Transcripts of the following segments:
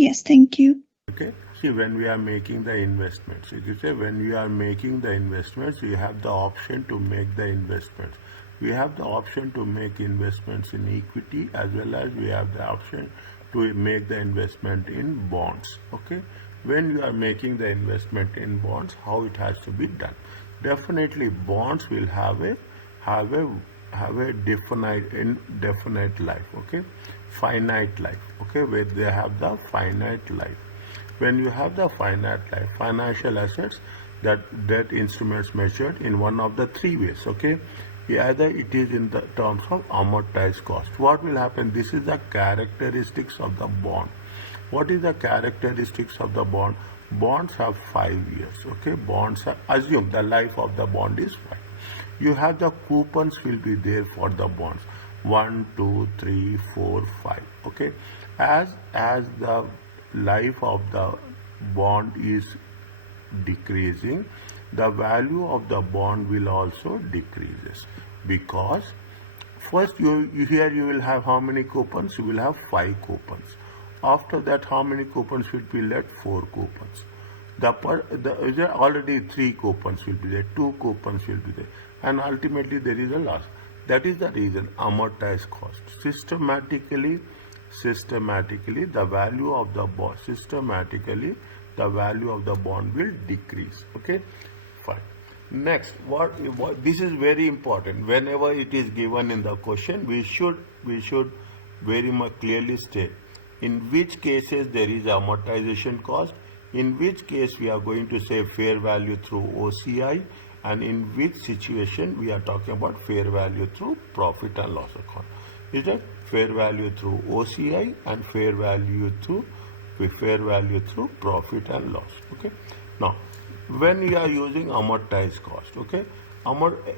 Yes, thank you. Okay, see, when we are making the investments, if you say when we are making the investments, we have the option to make the investments. We have the option to make investments in equity, as well as we have the option to make the investment in bonds. Okay, when you are making the investment in bonds, how it has to be done? Definitely, bonds will have a have a definite indefinite life. Okay, finite life. Okay, where they have the finite life. When you have the finite life, financial assets, that debt instruments measured in one of the three ways. Okay, either it is in the terms of amortized cost. What will happen? This is the characteristics of the bond. What is the characteristics of the bond? Bonds have 5 years. Okay, bonds are, assume the life of the bond is 5. You have the coupons will be there for the bonds, 1, 2, 3, 4, 5. Okay, as the life of the bond is decreasing, the value of the bond will also decreases, because first here you will have how many coupons? You will have 5 coupons. After that, how many coupons will be left? 4 coupons. There already 3 coupons will be there, 2 coupons will be there, and ultimately there is a loss. That is the reason amortized cost. Systematically the value of the bond will decrease. Okay, fine. Next, what this is very important. Whenever it is given in the question, we should very much clearly state in which cases there is amortization cost, in which case we are going to say fair value through OCI, and in which situation we are talking about fair value through profit and loss account. Is that fair value through OCI and fair value through profit and loss? Okay. Now, when we are using amortized cost, okay,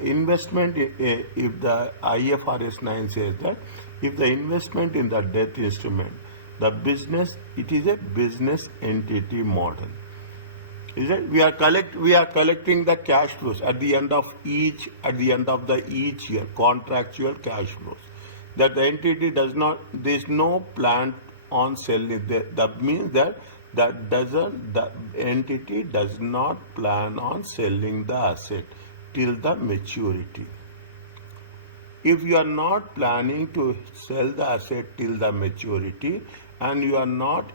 investment, if the IFRS 9 says that if the investment in the debt instrument, the business, it is a business entity model. Is it? We are collecting the cash flows at the end of each year, contractual cash flows. That the entity does not, there is no plan on selling. That means that the entity does not plan on selling the asset till the maturity. If you are not planning to sell the asset till the maturity, and you are not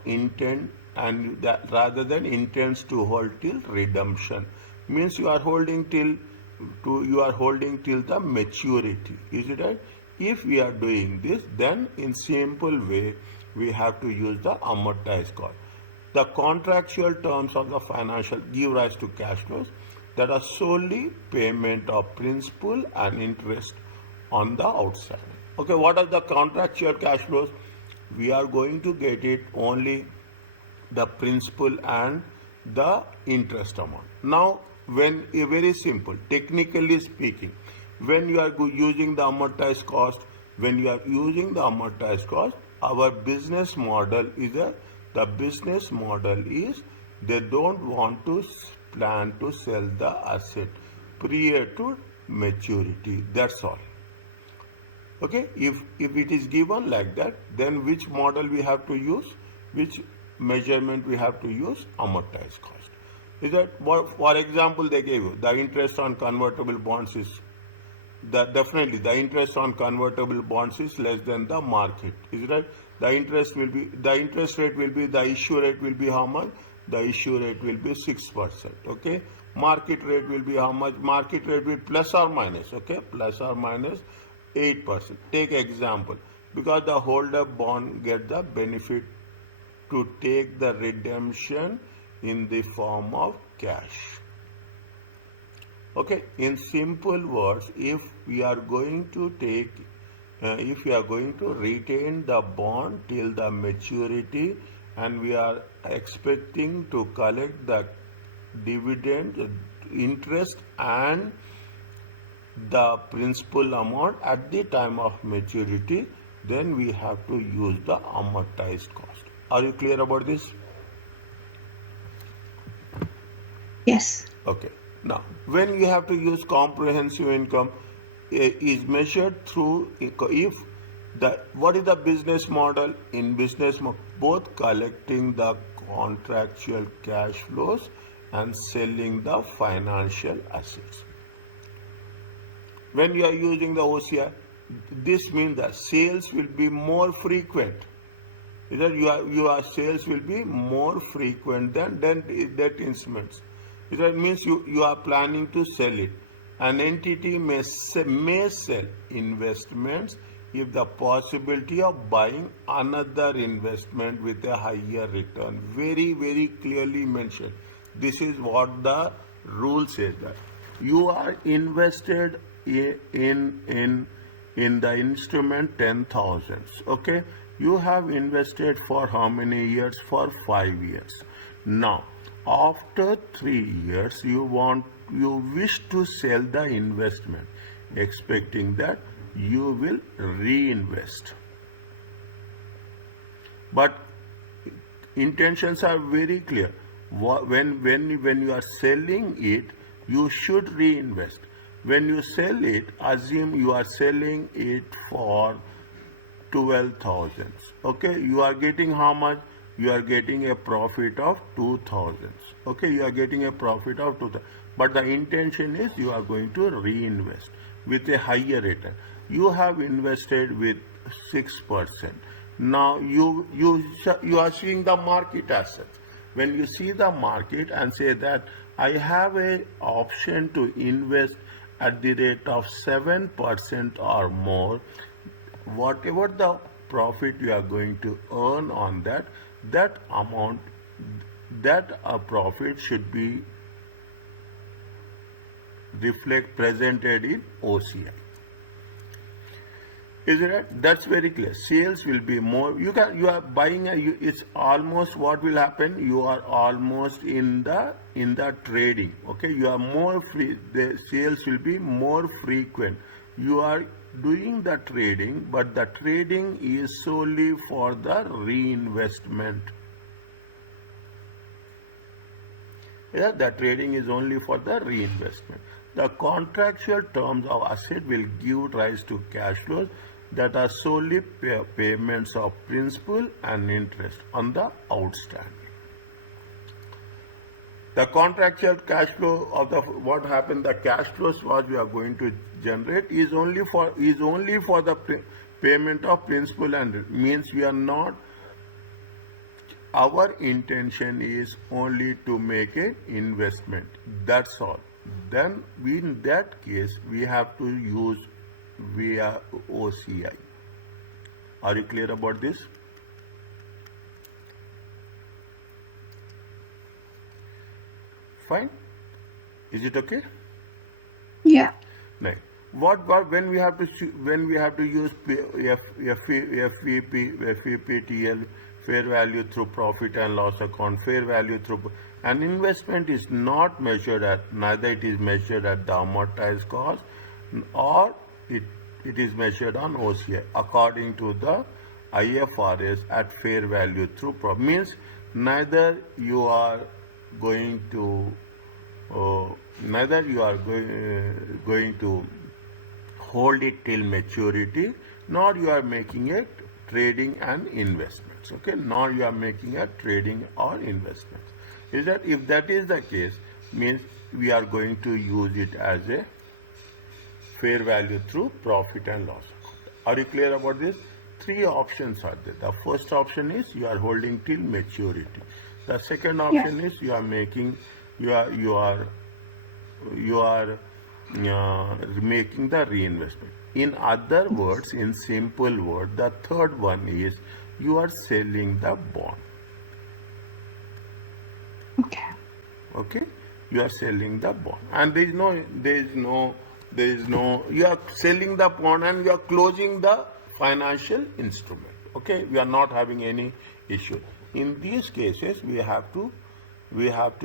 rather than intends to hold till redemption, means you are holding till the maturity. Is it right? If we are doing this, then in simple way we have to use the amortized cost. The contractual terms of the financial give rise to cash flows that are solely payment of principal and interest on the outside. Okay, what are the contractual cash flows? We are going to get it only the principal and the interest amount. Now, when very simple, technically speaking, when you are using the amortized cost, our business model is they don't want to plan to sell the asset prior to maturity. That's all. Okay, if it is given like that, then which model we have to use? Which measurement we have to use? Amortized cost. Is that, for example, they gave you the interest on convertible bonds is definitely the interest on convertible bonds is less than the market. Is that the interest rate will be the issue rate will be how much? The issue rate will be 6%. Okay, market rate will be how much? Market rate will be plus or minus. Okay, plus or minus 8%. Take example, because the holder bond get the benefit to take the redemption in the form of cash. Okay, in simple words, if we are going to retain the bond till the maturity, and we are expecting to collect the dividend, interest and the principal amount at the time of maturity, then we have to use the amortized cost. Are you clear about this? Yes. Okay. Now, when you have to use comprehensive income, is measured through what is the business model? In business, both collecting the contractual cash flows and selling the financial assets. When you are using the OCI, this means that sales will be more frequent. Either your sales will be more frequent than debt instruments. That means you are planning to sell it. An entity may sell investments if the possibility of buying another investment with a higher return. Very, very clearly mentioned. This is what the rule says, that you are invested in the instrument 10,000. Okay, you have invested for how many years? For 5 years. Now, after 3 years, you wish to sell the investment, expecting that you will reinvest. But intentions are very clear. When you are selling it, you should reinvest. When you sell it, assume you are selling it for 12,000. Okay, you are getting how much? You are getting a profit of 2,000. Okay, you are getting a profit of 2,000. But the intention is you are going to reinvest with a higher return. You have invested with 6%. Now you are seeing the market assets. When you see the market and say that I have an option to invest at the rate of 7% or more, whatever the profit you are going to earn on that amount, that profit should be presented in OCI. Is it right? That's very clear. Sales will be more. You are buying it's almost what will happen. You are almost in the trading. Okay, you are more free. The sales will be more frequent. You are doing the trading, but the trading is solely for the reinvestment. Yeah, the trading is only for the reinvestment. The contractual terms of asset will give rise to cash flows that are solely payments of principal and interest on the outstanding. The contractual cash flow of what happened, the cash flows what we are going to generate is only for the payment of principal and means we are not. Our intention is only to make an investment. That's all. Then in that case we have to use via OCI. Are you clear about this? Fine. Is it okay? Yeah. Right. When we have to use FVPTL, fair value through profit and loss account, fair value through an investment is not measured at, neither it is measured at the amortized cost or it is measured on OCI according to the IFRS at fair value through profit. Means neither you are going to hold it till maturity, nor you are making it trading and investments. Okay, nor you are making a trading or investments. Is that if that is the case, means we are going to use it as a fair value through profit and loss account. Are you clear about this? Three options are there. The first option is you are holding till maturity. The second option is you are making making the reinvestment. In other words, in simple word, the third one is you are selling the bond. Okay, you are selling the bond, and there is no. You are selling the bond and you are closing the financial instrument. Okay, we are not having any issue. In these cases, we have to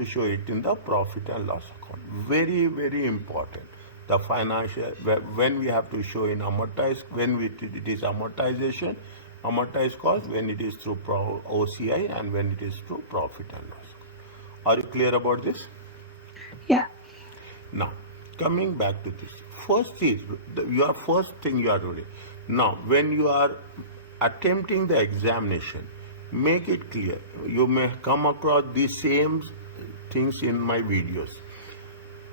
show it in the profit and loss account. Very, very important. The financial, when we have to show in amortized, it is amortization, amortized cost, when it is through OCI and when it is through profit and loss. Are you clear about this? Yeah. Now, coming back to this. First thing you are doing. Now, when you are attempting the examination, Make it clear. You may come across the same things in my videos.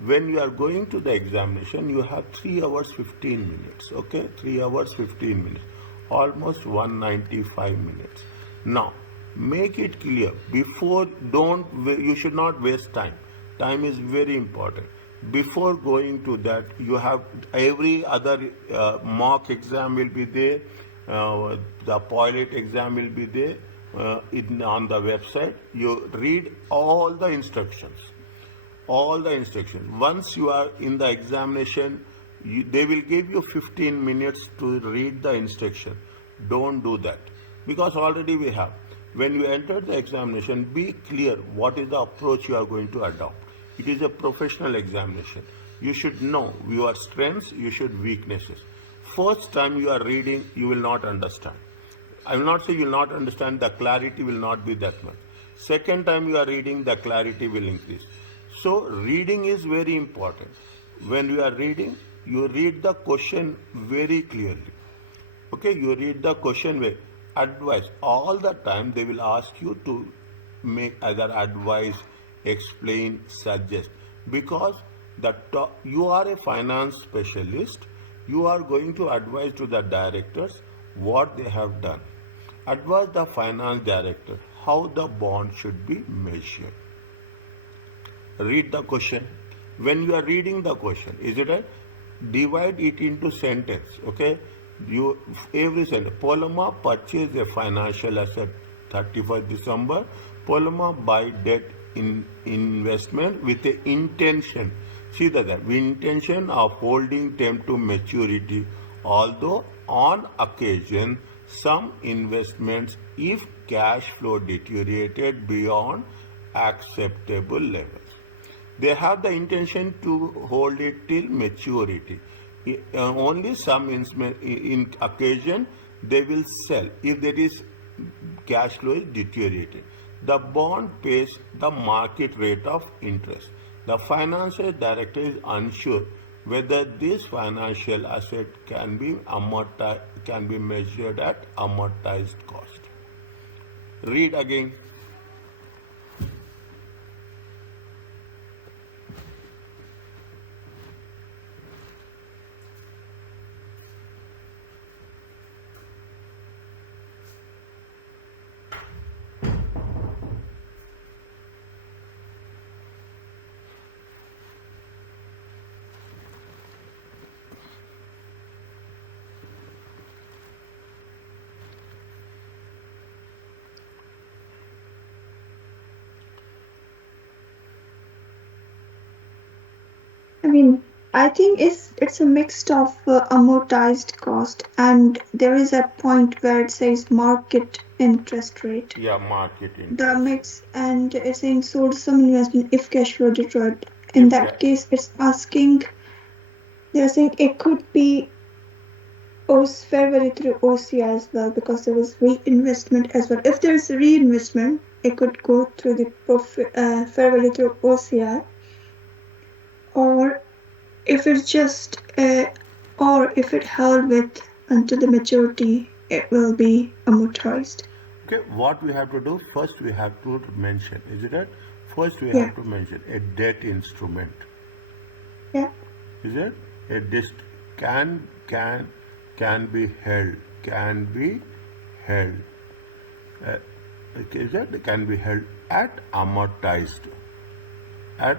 When you are going to the examination, you have 3 hours 15 minutes. Okay, 3 hours 15 minutes, almost 195 minutes. Now, make it clear before. You should not waste time. Time is very important. Before going to that, you have every other mock exam will be there. The pilot exam will be there on the website. You read all the instructions. Once you are in the examination, they will give you 15 minutes to read the instruction. Don't do that, because already we have. When you enter the examination, be clear what is the approach you are going to adopt. It is a professional examination. You should know your strengths, weaknesses. First time you are reading, you will not understand. I will not say you will not understand, the clarity will not be that much. Second time you are reading, the clarity will increase. So reading is very important. When you are reading, you read the question very clearly. Okay, you read the question with advice. All the time they will ask you to make either advise, explain, suggest. Because you are a finance specialist, you are going to advise to the directors what they have done. Advise the finance director how the bond should be measured. Read the question. When you are reading the question, is it right? Divide it into sentence. Okay, every sentence. Poloma purchased a financial asset 31st December. Poloma buy debt in investment with the intention. See that with intention of holding them to maturity. Although on occasion some investments, if cash flow deteriorated beyond acceptable levels, they have the intention to hold it till maturity. Only some in occasion they will sell if there is cash flow is deteriorated. The bond pays the market rate of interest. The financial director is unsure whether this financial asset can be measured at amortized cost. Read again. I mean, I think it's a mix of amortized cost, and there is a point where it says market interest rate. Yeah, market The interest. mix, and it's saying sold some investment if cash flow deteriorated. In If that case, it's asking. They're saying it could be fair value through OCI as well, because there was reinvestment as well. If there's a reinvestment, it could go through the fair value through OCI, or if it's just or if it held with until the maturity, it will be amortized. okay, what we have to do first, we have to mention, is it right? First, we Yeah, have to mention a debt instrument. yeah, Is it a can be held, uh, is it can be held at amortized yeah,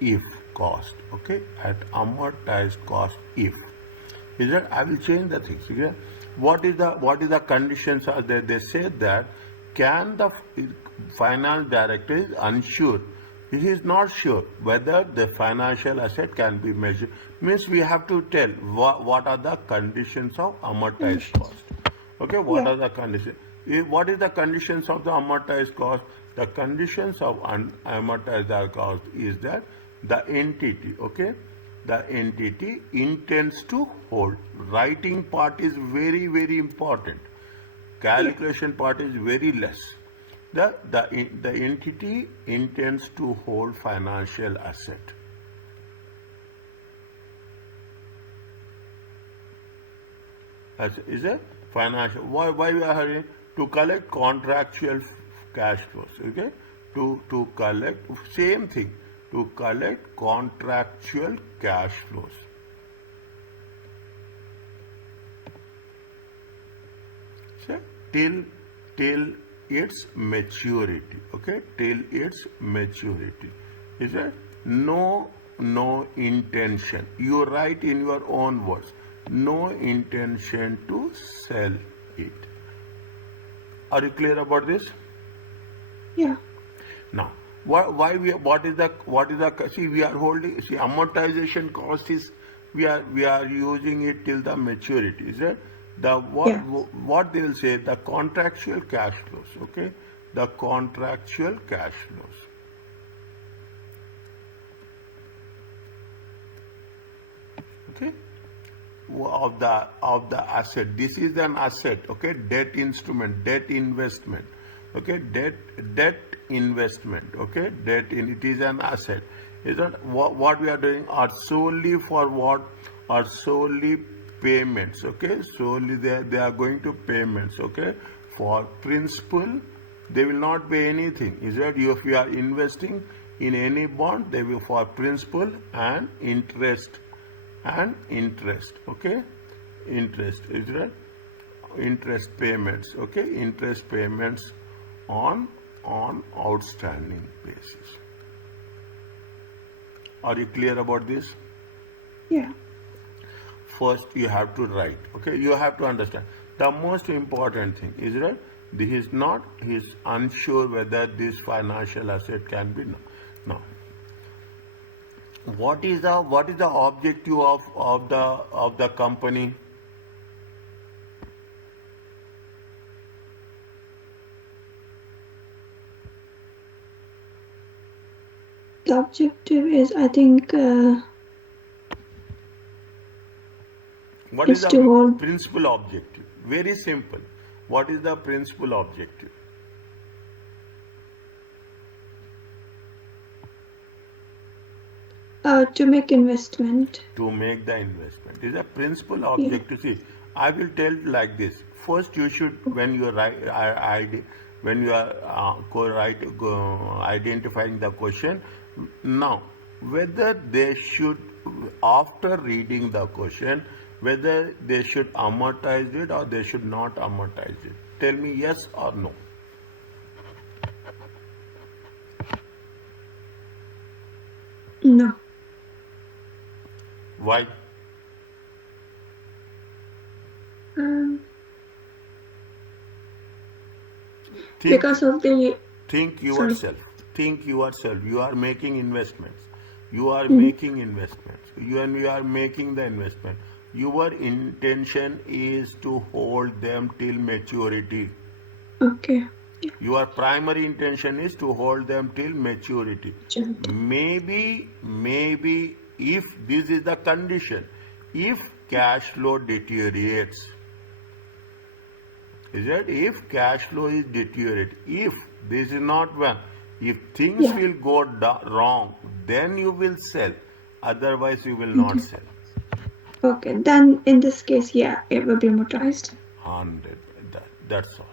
if cost. Okay, at amortized cost if. Is that I will change the things. Okay? What is the conditions are there? They say that can the finance director is unsure. He is not sure whether the financial asset can be measured. Means we have to tell what are the conditions of amortized conditions. cost. Okay, what Yeah, are the conditions? What is the conditions of the amortized cost? The conditions of amortized cost is that the entity, okay, the entity intends to hold. Writing part is very, very important. yeah, Calculation part is very less. The entity intends to hold financial asset. Is a financial. Why we are having To collect contractual cash flows, okay? To collect, same thing, to collect contractual cash flows. So, till its maturity, okay? Till its maturity. Is it? No intention. You write in your own words. No intention to sell it. Are you clear about this? Yeah. Now, what is the see, we are holding, see, amortization cost is, we are using it till the maturity, is it? The Yeah. what they will say, the contractual cash flows, okay? The contractual cash flows. Okay? Of the asset. This is an asset, okay? Debt instrument, debt investment, okay? Debt investment, okay? It is an asset. Is that what we are doing are solely for what? Are solely payments, okay? Solely they are going to payments, okay? For principal, they will not pay anything. Is that if you are investing in any bond, they will for principal and interest, okay? Interest, is that interest payments, okay? Interest payments on outstanding basis. Are you clear about this? Yeah. First you have to write, okay? You have to understand the most important thing is that this is not, he is unsure whether this financial asset can be. No. What is the objective of the company? The objective is, I think, What is is the to hold principal objective? Very simple. What is the principal objective? to make investment. To make the investment. Is a principal Yeah. objective. See, I will tell you like this. First, you should, when you are identifying the question. Now, whether they should, after reading the question, whether they should amortize it or they should not amortize it. Tell me yes or no. No. Why? Um, Think, because of the think sorry. yourself. Think yourself. You are making investments. You are Mhm. making investments. You are making the investment. Your intention is to hold them till maturity. Okay. Yeah. Your primary intention is to hold them till maturity. Maturity. Maybe if this is the condition, if cash flow deteriorates, is that if cash flow is deteriorate, if this is not one, if things Yeah. will go wrong, then you will sell. Otherwise, you will not Okay. sell. Okay. Then in this case, yeah, it will be amortized. 100. That's all.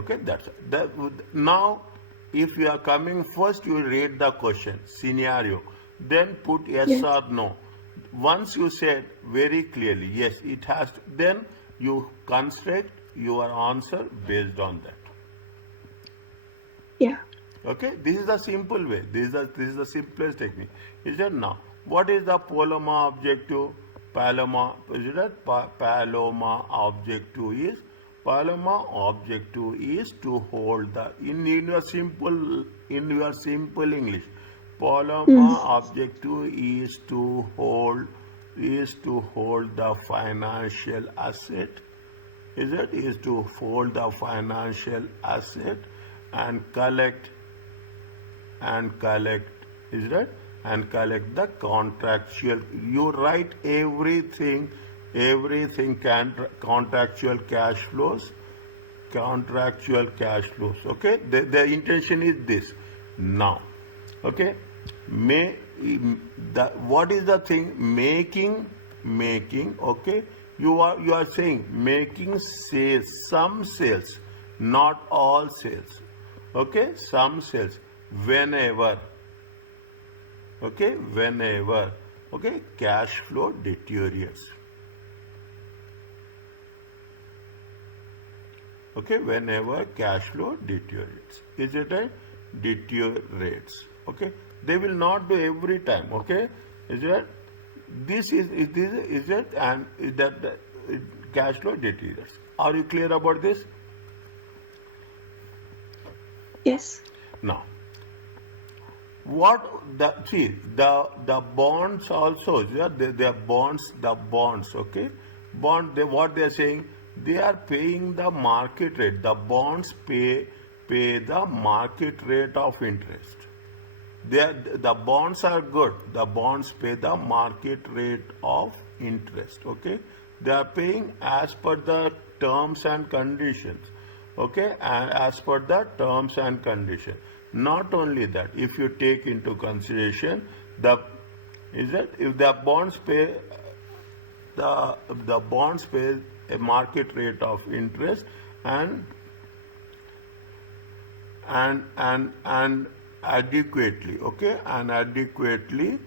Okay, that's all. Now, if you are coming first, you read the question, scenario, then put yes Yes. or no. Once you said very clearly, yes, it has to, then you construct your answer based on that. Yeah. Okay, this is the simple way. This is the simplest technique. Is that now? What is the Paloma objective? Paloma, is it that Paloma objective is? Paloma objective is to hold the in your simple English. Paloma Mm. objective is to hold the financial asset. Is to hold the financial asset and collect is that and collect the contractual. You write everything contractual cash flows, okay? The intention is this. Now, okay, what is the thing? Making, okay, you are saying making sales, some sales, not all sales. Okay, some sales whenever. Okay, whenever. Okay, cash flow deteriorates. Okay, whenever cash flow deteriorates. Is it right? Deteriorates. Okay, they will not do every time. Okay, is it? Is it, and is that the cash flow deteriorates? Are you clear about this? Yes. Now, what the bonds also, yeah, they are bonds. Okay, what they are saying, they are paying the market rate. The bonds pay the market rate of interest. The bonds are good. The bonds pay the market rate of interest. Okay, they are paying as per the terms and conditions. Okay, and as per the terms and conditions. Not only that, if you take into consideration the is that if the bonds pay a market rate of interest, and and adequately, okay, and adequately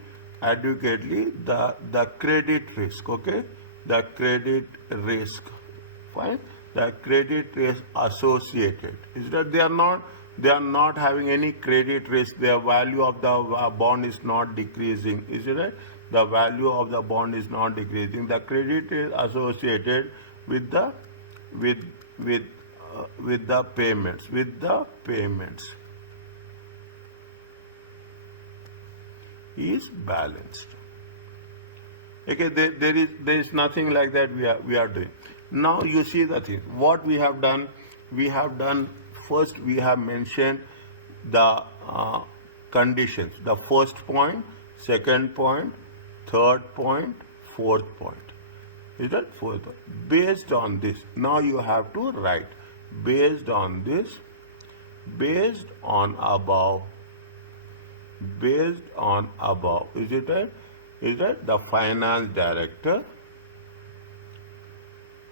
the credit risk, okay, the credit risk, fine, the credit risk associated is that they are not having any credit risk. The value of the bond is not decreasing, is it right? The value of the bond is not decreasing. The credit is associated with the with with with the payments is balanced. Okay, there is nothing like that we are doing. Now you see the thing. What we have done, first we have mentioned the conditions. The first point, second point, third point, fourth point. Is that fourth point? Based on this, now you have to write. Based on this, based on above, is it right? Is that the finance director?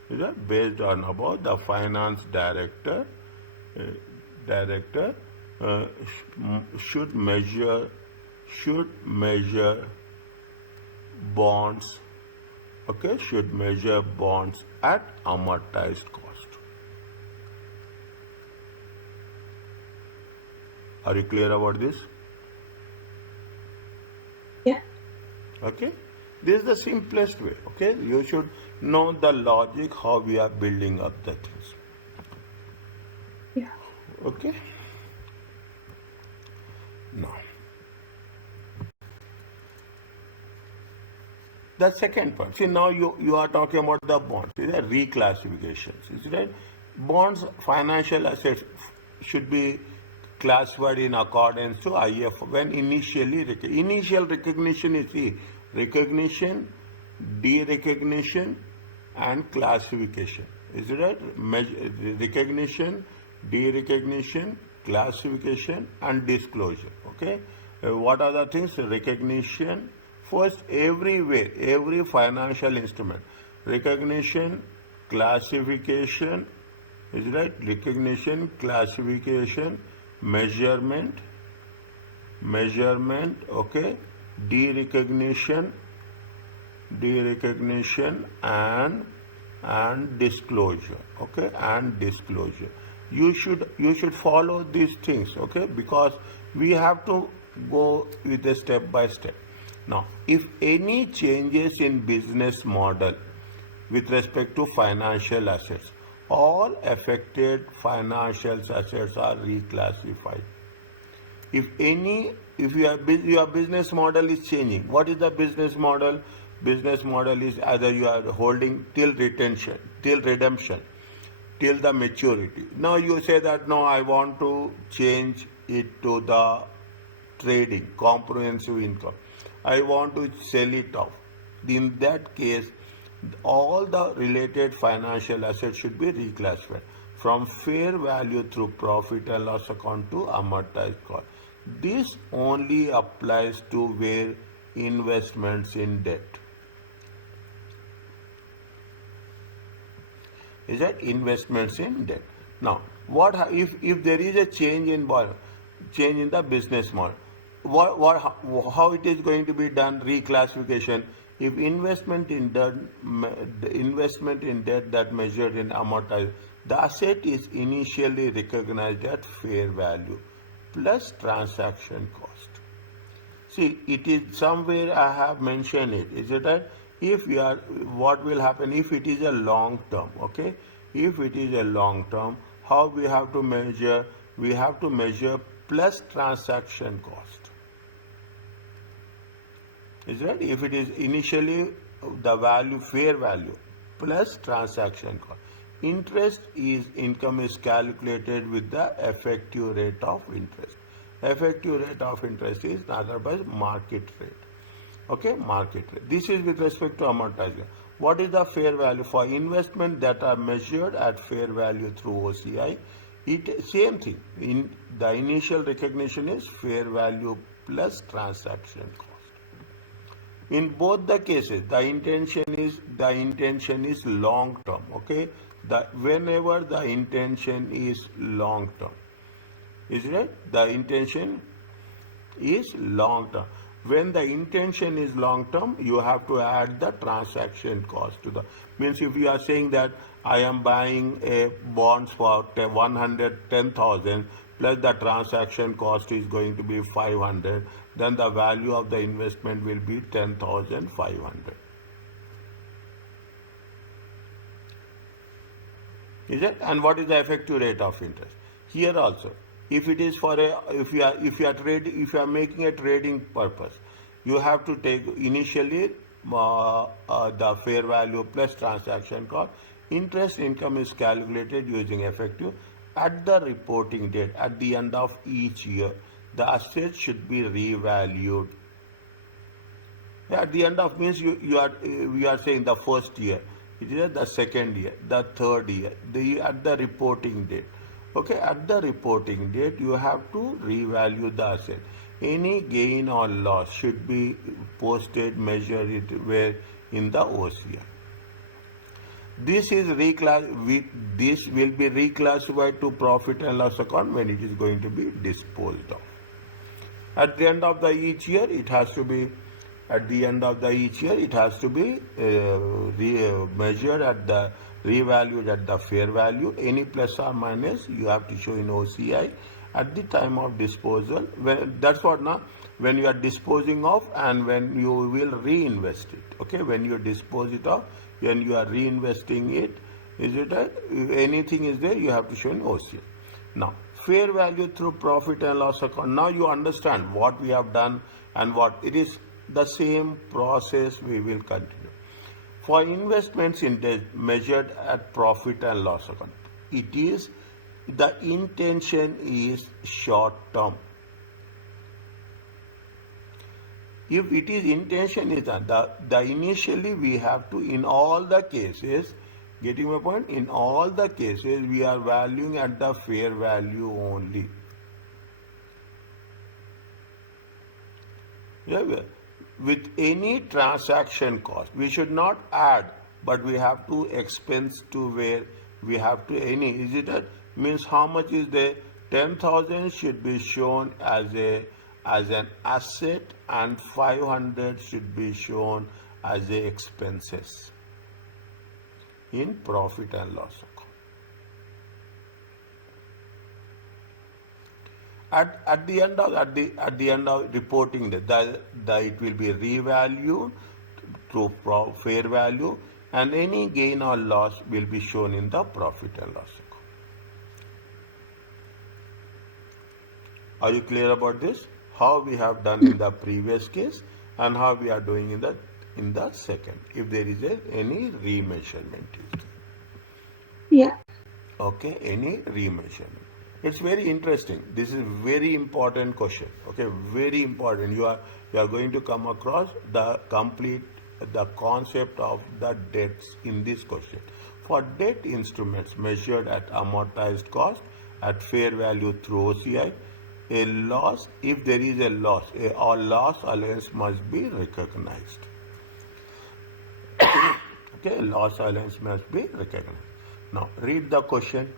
Is that based on above, the finance director should measure bonds. Okay, should measure bonds at amortized cost. Are you clear about this? Yeah. Okay, this is the simplest way. Okay, you should know the logic how we are building up the things. Yeah. Okay, now the second point. See, now you are talking about the bonds. These are reclassifications. Is it right? Bonds, financial assets should be classified in accordance to IF when initial recognition is recognition, derecognition, and classification. Is it right? Recognition, derecognition, classification, and disclosure. Okay. What are the things? Recognition. First, everywhere, every financial instrument, recognition, classification. Is it right? Recognition, classification, measurement, okay, derecognition, and disclosure, okay, and disclosure. You should follow these things, okay, because we have to go with a step by step. Now, if any changes in business model with respect to financial assets, all affected financial assets are reclassified. If your business model is changing, what is the business model? Business model is either you are holding till redemption, till the maturity. Now you say that no, I want to change it to the trading, comprehensive income. I want to sell it off. In that case, all the related financial assets should be reclassified from fair value through profit and loss account to amortized cost. This only applies to where investments in debt. Is that investments in debt? Now, what if there is a change in the business model? How it is going to be done? Reclassification. If investment in debt that measured in amortized, the asset is initially recognized at fair value plus transaction cost. See, it is somewhere I have mentioned it. Is it that if we are, what will happen if it is a long term? Okay, if it is a long term, how we have to measure? We have to measure plus transaction cost. Is right? If it is initially the value, fair value plus transaction cost. Interest is income is calculated with the effective rate of interest. Effective rate of interest is nothing but market rate. Okay, market rate. This is with respect to amortization. What is the fair value for investment that are measured at fair value through OCI? It same thing. In the initial recognition is fair value plus transaction cost. In both the cases, the intention is long term. Okay, whenever the intention is long term, is right? The intention is long term. When the intention is long term, you have to add the transaction cost to the. Means if you are saying that I am buying a bonds for 110,000 plus the transaction cost is going to be 500, then the value of the investment will be 10,500. Is it? And what is the effective rate of interest? Here also, if it is for a, if you are making a trading purpose, you have to take initially the fair value plus transaction cost. Interest income is calculated using effective at the reporting date at the end of each year. The asset should be revalued. At the end of means you are saying the first year, it is the second year, the third year, at the reporting date. Okay, at the reporting date you have to revalue the asset. Any gain or loss should be posted, measured it where in the OCI. This will be reclassified to profit and loss account when it is going to be disposed of. At the end of the each year, it has to be measured at the revalued at the fair value. Any plus or minus you have to show in OCI at the time of disposal. That's what now. When you are disposing of and when you will reinvest it. Okay, when you dispose it of, when you are reinvesting it, is it right? If anything is there, you have to show in OCI. Now, fair value through profit and loss account. Now you understand what we have done and what it is. The same process we will continue. For investments in debt measured at profit and loss account, it is the intention is short term. If it is intention is the initially we have to, in all the cases, getting my point, in all the cases we are valuing at the fair value only. Yeah, with any transaction cost, we should not add, but we have to expense to where we have to any. Is it that means how much is there? 10,000 should be shown as an asset and 500 should be shown as a expenses in profit and loss account. At the end of reporting it will be revalued to fair value, and any gain or loss will be shown in the profit and loss account. Are you clear about this? How we have done in the previous case and how we are doing in the second, if there is any remeasurement. Yeah. Okay, any remeasurement. It's very interesting. This is very important question. Okay, very important. You are going to come across the concept of the debts in this question. For debt instruments measured at amortized cost at fair value through OCI, a loss, if there is a loss, a loss allowance must be recognized. Okay, loss allowance must be recognized. Now read the question.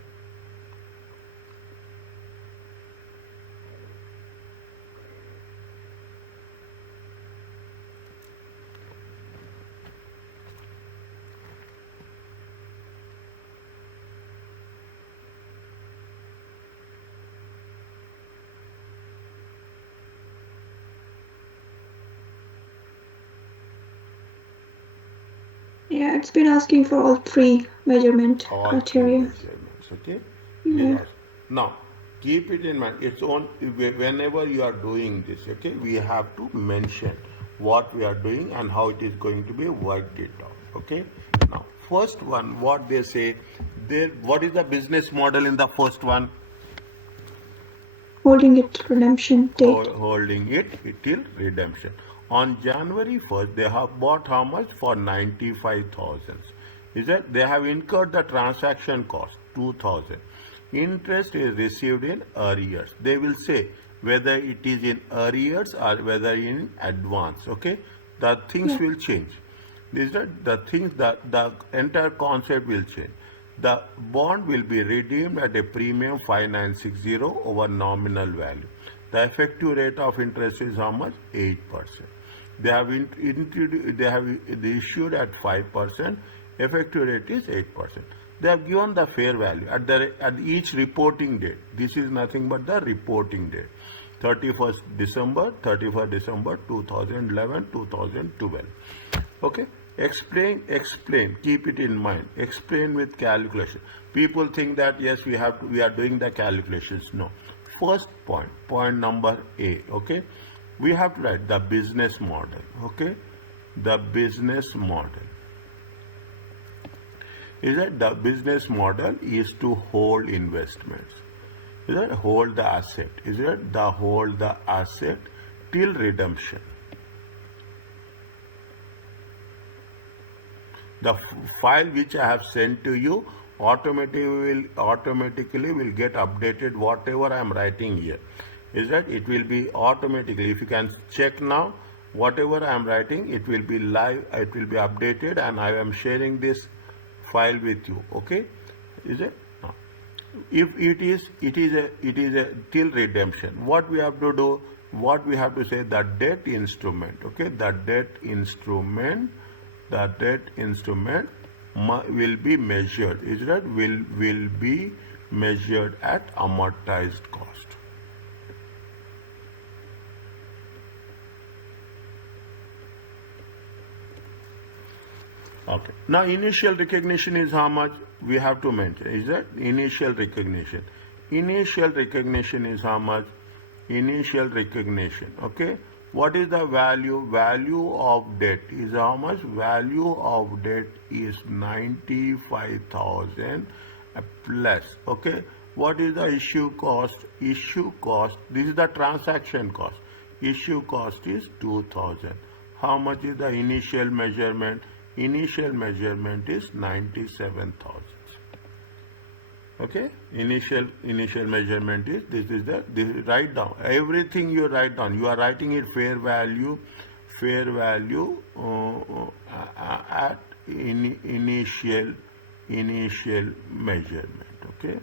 Yeah, it's been asking for all three measurement All three criteria. measurements. Okay. Yeah. Now keep it in mind. It's on whenever you are doing this. Okay, we have to mention what we are doing and how it is going to be worked it out. Okay. Now first one, what they say, they what is the business model in the first one? Holding it redemption date. Holding it till redemption. On January 1st, they have bought how much? For 95,000. Is that they have incurred the transaction cost 2,000. Interest is received in arrears. They will say whether it is in arrears or whether in advance. Okay, the things Yeah. will change. Is that the things that the entire concept will change. The bond will be redeemed at a premium 5960 over nominal value. The effective rate of interest is how much? 8%. They have they issued at 5%. Effective rate is 8%. They have given the fair value at each reporting date. This is nothing but the reporting date. 31st December 2011, 2012. Okay. Explain, keep it in mind. Explain with calculation. People think that yes, we are doing the calculations. No. First point number A, okay? We have to write the business model, okay? The business model. Is that the business model is to hold investments. Is that hold the asset? Is that the hold the asset till redemption? The file which I have sent to you automatically will get updated whatever I am writing here. Is that it will be automatically, if you can check now, whatever I am writing, it will be live, it will be updated, and I am sharing this file with you. Okay, is it? No. If it is a till redemption, what we have to do, what we have to say, the debt instrument. Okay, the debt instrument will be measured. Is that will be measured at amortized cost. Okay. Now initial recognition is how much we have to mention. Is that initial recognition? Initial recognition is how much? Initial recognition. Okay. What is the value? Value of debt is how much? Value of debt is 95,000 plus. Okay. What is the issue cost? Issue cost. This is the transaction cost. Issue cost is 2,000. How much is the initial measurement? Initial measurement is 97,000. Okay, initial measurement is this write down everything you write down. You are writing it fair value at initial measurement. Okay.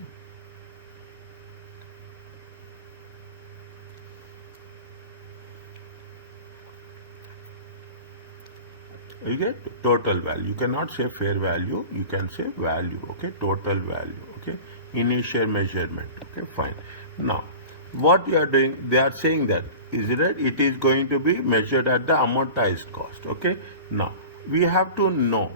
You get total value. You cannot say fair value. You can say value. Okay, total value. Okay, initial measurement. Okay, fine. Now, what you are doing? They are saying that is it right? It is going to be measured at the amortized cost. Okay. Now we have to know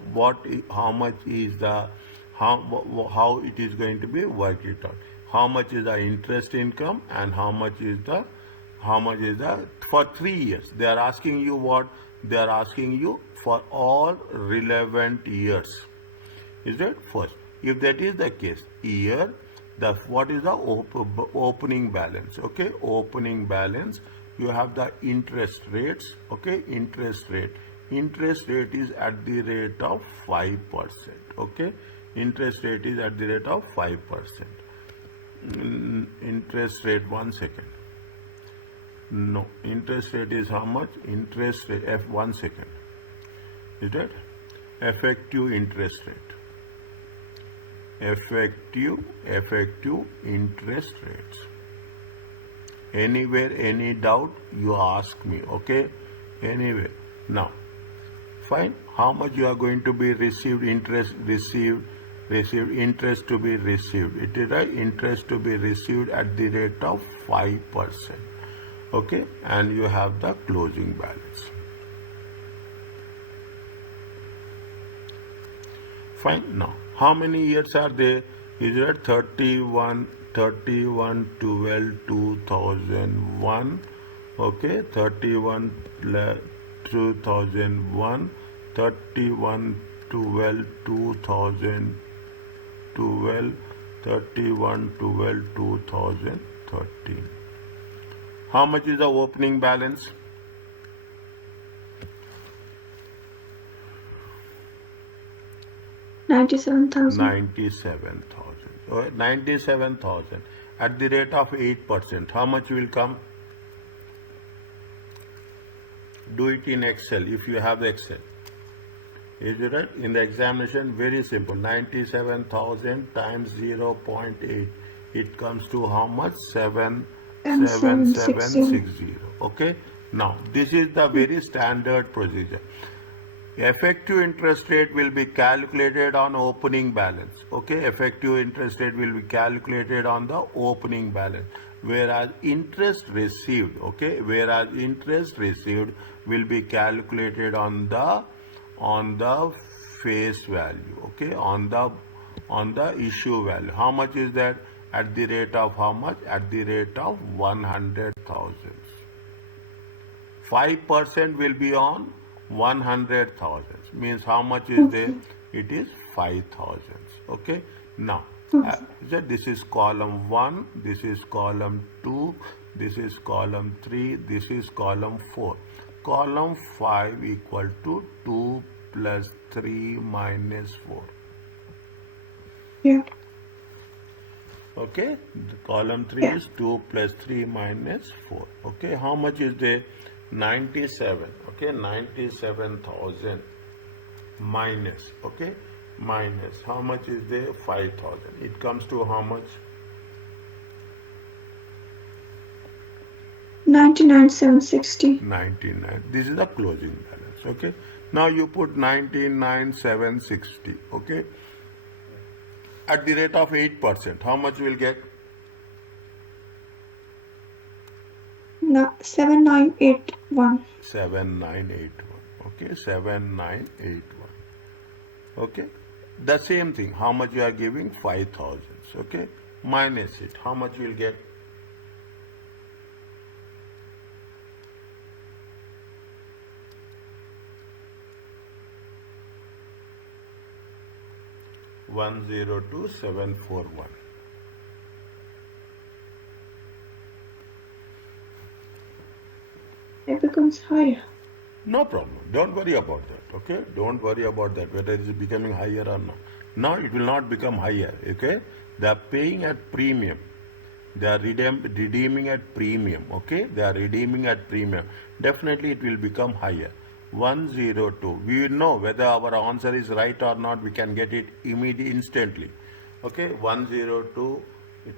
how much is the how it is going to be worked it out. How much is the interest income and how much is the for 3 years. They are asking you what? They are asking you for all relevant years. Is that first? If that is the case, year, what is the opening balance? Okay, opening balance. You have the interest rates. Okay, interest rate. Interest rate is at the rate of 5%. Okay, interest rate is at the rate of 5%. Interest rate. 1 second. No, interest rate is how much? Interest rate, 1 second. Is that effective interest rate? effective interest rates. Anywhere, any doubt, you ask me, okay? Anyway, now, fine. How much you are going to be received, interest to be received. It is right, interest to be received at the rate of 5%, okay? And you have the closing balance. Fine. Now, how many years are there? Is it 31, 31, 12, 2001? Okay, 31, 2001, 31, 12, 2012, 31, 12, 2013. How much is the opening balance? 97,000. 97,000. 97,000 at the rate of 8%. How much will come? Do it in Excel if you have Excel. Is it right? In the examination, very simple. 97,000 times 0.8. It comes to how much? 77760. Okay. Now, this is the very standard procedure. Effective interest rate will be calculated on opening balance. Okay, effective interest rate will be calculated on the opening balance. Whereas interest received, okay, whereas interest received will be calculated on the face value, okay, on the issue value. How much is that? At the rate of how much? At the rate of 100,000. 5% will be on 100,000. Means how much is there? It is 5,000. Okay. Now, this is column 1, this is column 2, this is column 3, this is column 4. Column 5 equal to 2 plus 3 minus 4. Yeah. Okay. The column 3 is 2 plus 3 minus 4. Okay. How much is there? 97. Okay. 97,000 minus. Okay. Minus. How much is there? 5,000. It comes to how much? 99,760. 99. This is the closing balance. Okay. Now you put 99,760. Okay. At the rate of 8%, how much will get? 7981. 7981. Okay. 7981. Okay. The same thing. How much you are giving? 5,000. Okay. Minus it. How much you will get? 102,741. It becomes higher. No problem. Don't worry about that. Okay. Don't worry about that. Whether it is becoming higher or not. Now it will not become higher. Okay. They are paying at premium. They are redeeming at premium. Okay. They are redeeming at premium. Definitely it will become higher. 102. We will know whether our answer is right or not. We can get it immediately, instantly. Okay. 102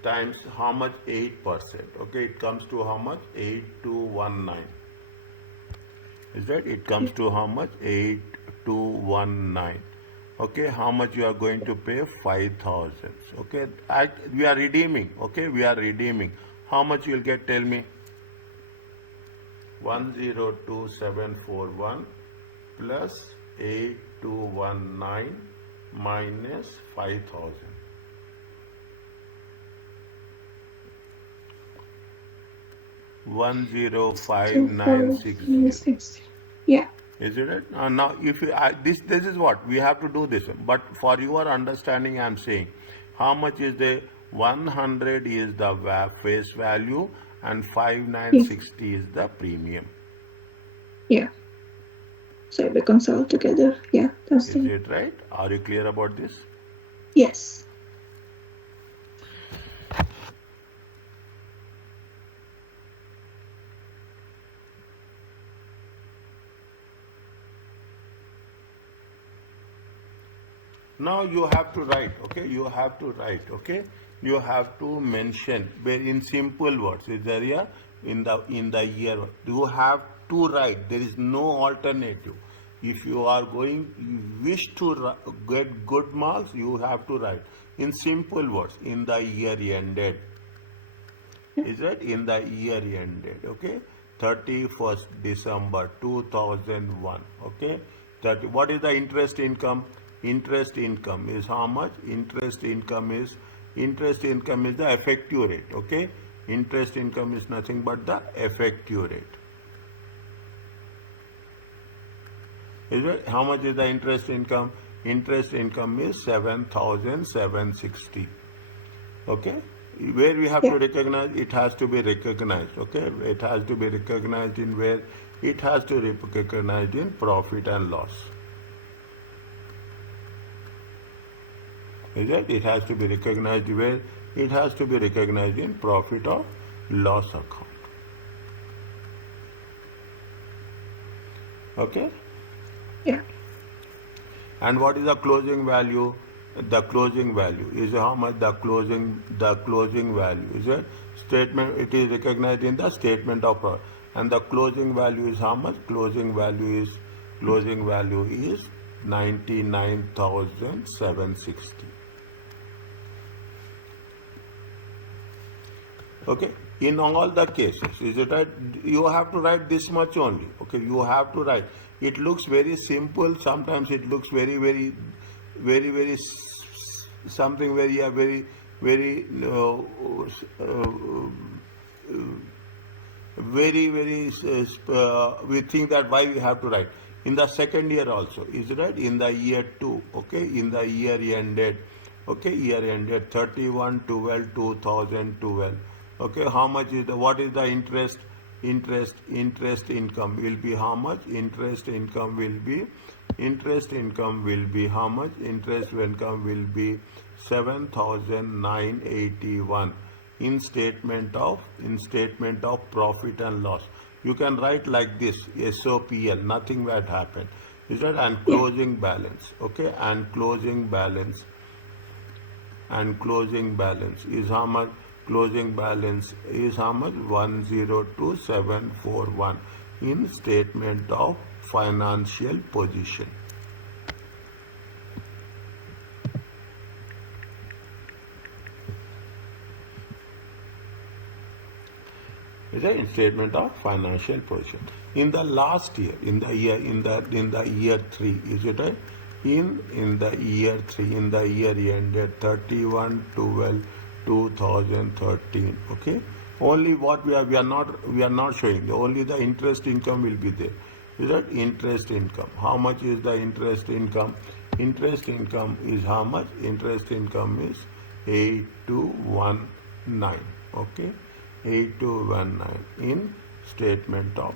times how much? 8%. Okay. It comes to how much? 8219. Is that? It comes to how much? 8219. Okay. How much you are going to pay? 5,000. Okay. We are redeeming. Okay. We are redeeming. How much you will get? Tell me. 102,741 plus 8219 minus 5,000. 105,960. Yeah. Is it right? Now, if you, this is what we have to do this. But for your understanding, I am saying, how much is the 100 is the face value and 5,960 is the premium. Yeah. So it becomes all together. Yeah. That's Is it right? Are you clear about this? Yes. Now you have to write, okay? You have to write, okay? You have to mention in simple words. Is there here in the year? You have to write. There is no alternative. If you are going, you wish to get good marks, you have to write in simple words. In the year ended. Is it in the year ended? Okay, 31st December 2001. Okay, what is the interest income? Interest income is how much? Interest income is the effective rate. Okay, interest income is nothing but the effective rate. Is it? How much is the interest income? Interest income is 7,760. Okay, where we have Yeah. to recognize, it has to be recognized. Okay, it has to be recognized in where? It has to be recognized in profit and loss. Is it? It has to be recognized where? It has to be recognized in profit or loss account. Okay. Yeah. And what is the closing value? The closing value is how much? The closing value is a statement. It is recognized in the statement of profit. And the closing value is how much? Closing value is 99,760. Okay, in all the cases, is it right? You have to write this much only. Okay, you have to write. It looks very simple. Sometimes it looks very something very very we think that why we have to write in the second year also, is it right? In the year 2, okay, in the year ended, okay, year ended 31/12/2012. Okay, how much is what is the interest income will be how much? Interest income will be how much? Interest income will be 7,981 in statement of profit and loss. You can write like this: SOPL, nothing that happened. Is that? And Yeah. closing balance. Okay, and closing balance is how much? Closing balance is how much? 102,741 in statement of financial position. Is that in statement of financial position? In the last year, in the year 3, is it right? In the year 3, in the year ended 31/12/2013. Okay, only what we are not showing. Only the interest income will be there. Is that interest income? How much is the interest income? Interest income is how much? Interest income is 8219. Okay, 8219 in statement of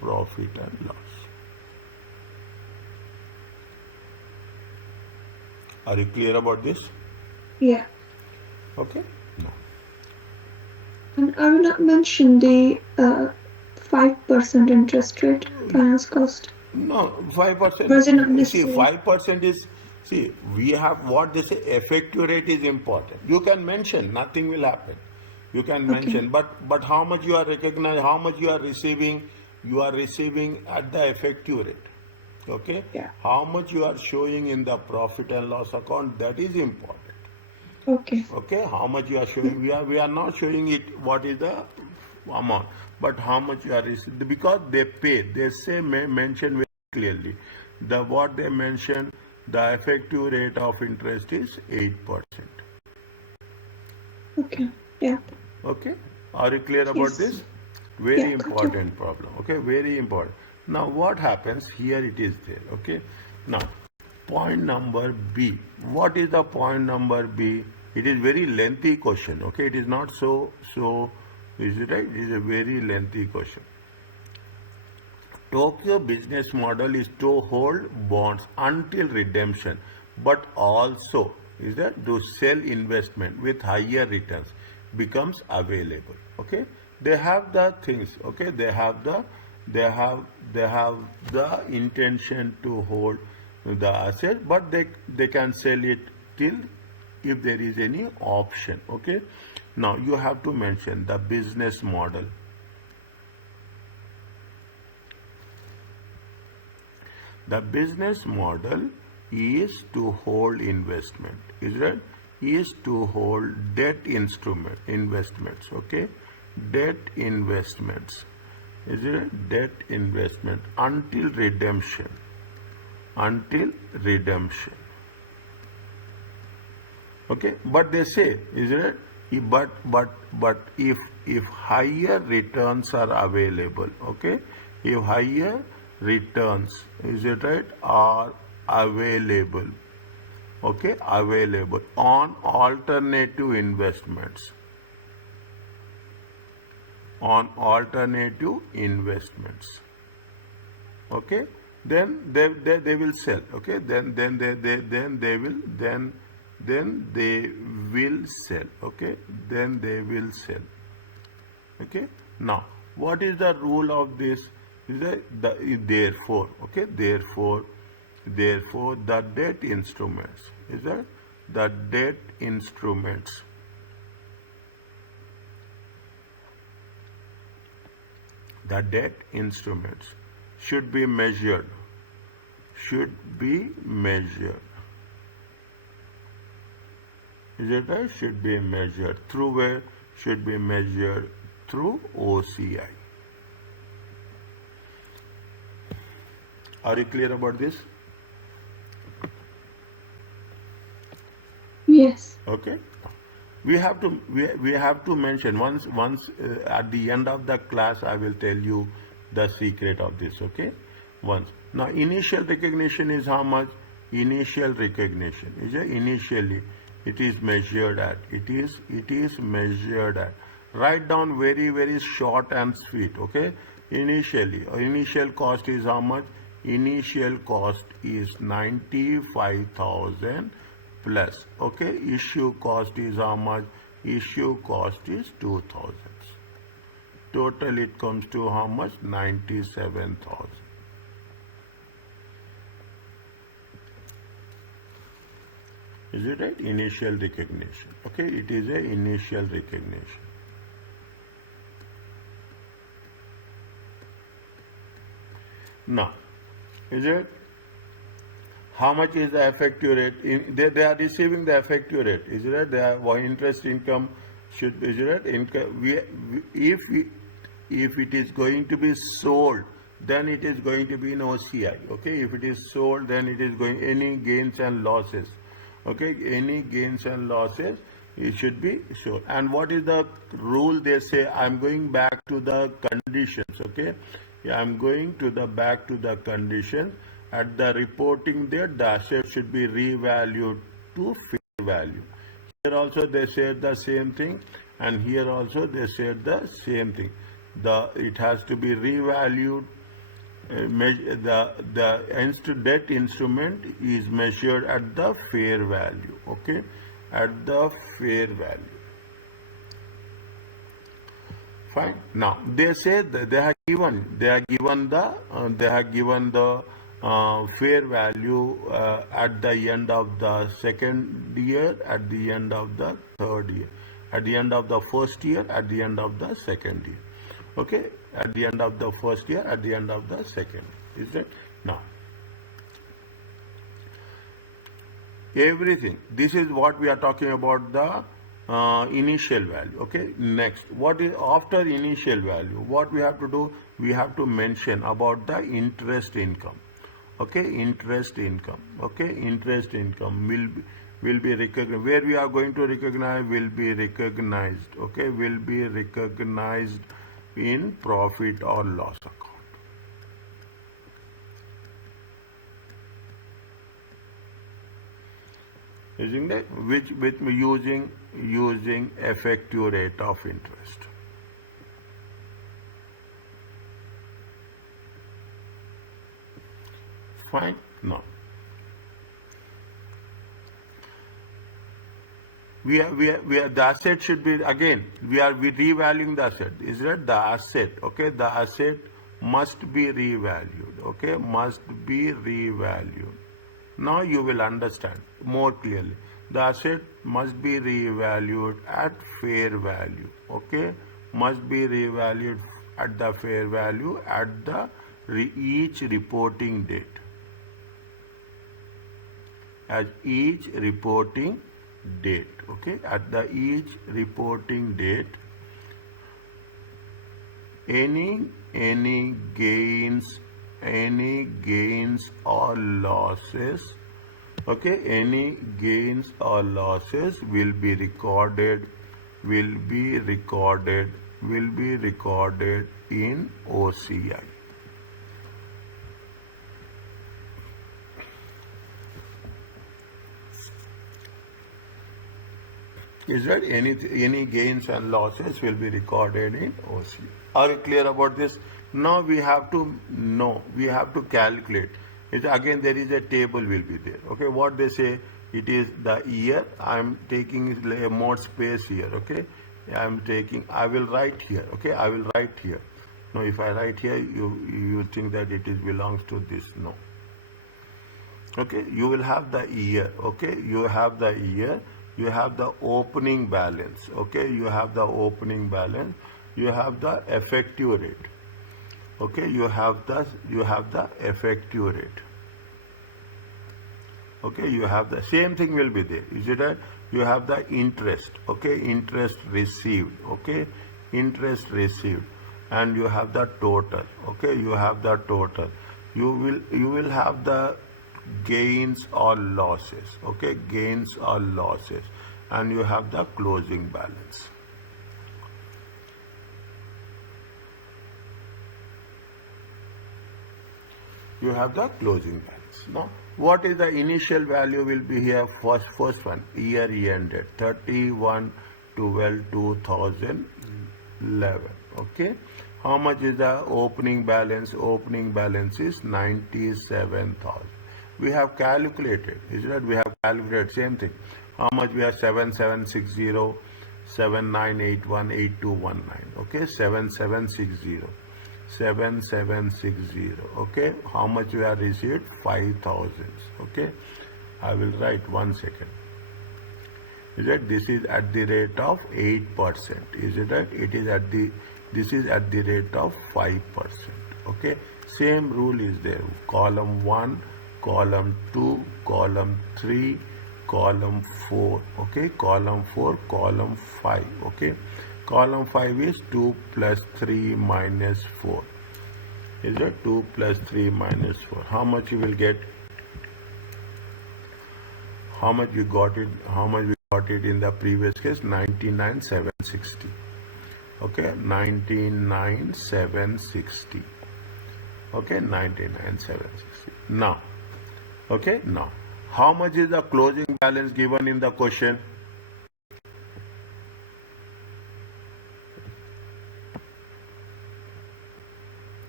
profit and loss. Are you clear about this? Yeah. Okay. No. And I will not mention the 5% interest rate finance cost. No, 5%. Was it not See, necessary? 5% is, see, we have what they say, effective rate is important. You can mention, nothing will happen. You can mention, but how much you are recognized, how much you are receiving at the effective rate. Okay? Yeah. How much you are showing in the profit and loss account, that is important. Okay. Okay, how much you are showing? We are not showing it what is the amount, but how much you are receiving, because they pay. They say mention very clearly. What they mention, the effective rate of interest is 8%. Okay. Yeah. Okay, are you clear about Yes. this? Very Yeah, got you. important problem. Okay, very important. Now what happens here? It is there. Okay, now point number B. What is the point number B? It is very lengthy question. Okay, it is not so. Is it right? It is a very lengthy question. Tokyo business model is to hold bonds until redemption, but also is that to sell investment with higher returns becomes available. Okay, they have the things. Okay, they have the intention to hold the asset, but they can sell it till if there is any option. Okay, now you have to mention the business model. The business model is to hold investment, is right? Is to hold debt investments. Okay, debt investments, is it? Debt investment until redemption. Until redemption. Okay, but they say, is it? But if higher returns are available, okay, if higher returns, is it right, are available, okay, available on alternative investments, on alternative investments, okay, then they will sell, okay, then they will sell, okay, then they will sell. Okay, now what is the rule of this? Is the therefore, okay, therefore the debt instruments, is that the debt instruments, the debt instruments should be measured, should be measured, is it right? Should be measured through where? Should be measured through OCI. Are you clear about this? Yes. Okay. We have to mention once at the end of the class I will tell you the secret of this. Okay. Once. Now initial recognition is how much? Initial recognition is initially it is measured at. It is measured at. Write down very short and sweet. Okay. Initial cost is how much? Initial cost is 95,000 plus. Okay, issue cost is how much? Issue cost is 2,000. Total it comes to how much? 97,000. Is it right? Initial recognition. Okay, it is a initial recognition. Now, is it? How much is the effective rate? They are receiving the effective rate. Is it right? Their interest income should be, is it right? If it is going to be sold, then it is going to be in OCI. Okay, if it is sold, then it is going any gains and losses. Okay, any gains and losses, it should be shown. And what is the rule? They say I'm going back to the conditions. Okay, yeah, I'm going to the back to the conditions. At the reporting date, the asset should be revalued to fair value. Here also they said the same thing, and here also they said the same thing. It has to be revalued. The debt instrument is measured at the fair value. Okay, at the fair value. Fine. Now they say that they have given the fair value at the end of the second year, at the end of the third year, at the end of the first year, at the end of the second year. Okay, at the end of the first year, at the end of the second. Is that now? Everything. This is what we are talking about, the initial value. Okay, next, what is after initial value? What we have to do? We have to mention about the interest income. Okay, interest income. Okay, interest income will be recognized. Where we are going to recognize will be recognized. Okay, will be recognized in profit or loss account. Isn't it? Which with using effective rate of interest. Fine. Now we are the asset should be, again we revaluing the asset. Is that the asset? Okay, the asset must be revalued. Okay, must be revalued. Now you will understand more clearly. The asset must be revalued at fair value. Okay, must be revalued at the fair value at the each reporting date. At each reporting date. Okay, at the each reporting date, any gains or losses, okay, any gains or losses will be recorded in OCI. Is that any gains and losses will be recorded in OCI? Are you clear about this? Now we have to know, we have to calculate. Again, there is a table will be there. Okay, what they say, it is the year. I am taking more space here. Okay, I will write here. Okay, I will write here. Now, if I write here, you think that it is belongs to this. No. Okay, you will have the year. Okay, you have the year. You have the opening balance. Okay, you have the opening balance. You have the effective rate. Okay, you have the effective rate. Okay, you have the same thing will be there. Is it that you have the interest? Okay, interest received. Okay, interest received, and you have the total. Okay, you have the total. You will have the gains or losses. Okay, gains or losses, and you have the closing balance. You have the closing balance. Now, what is the initial value will be here? First one, year ended 31/12/2011. Okay, how much is the opening balance? Opening balance is 97,000. We have calculated, is that we have calculated same thing. How much we have? 7760 79818219. Okay, 7760. 7760. Okay, how much we have received? 5,000. Okay, I will write 1 second. Is that this is at the rate of 8%? Is it that it is at the this is at the rate of 5%? Okay, same rule is there. Column 1, column 2, column 3, column 4. Okay, column 4, column 5. Okay, column 5 is 2 plus 3 minus 4. Is it 2 plus 3 minus 4? How much you will get? How much you got it? How much we got it in the previous case? 99,760. Okay, 99,760. Okay, 99,760. Now, okay, now, how much is the closing balance given in the question?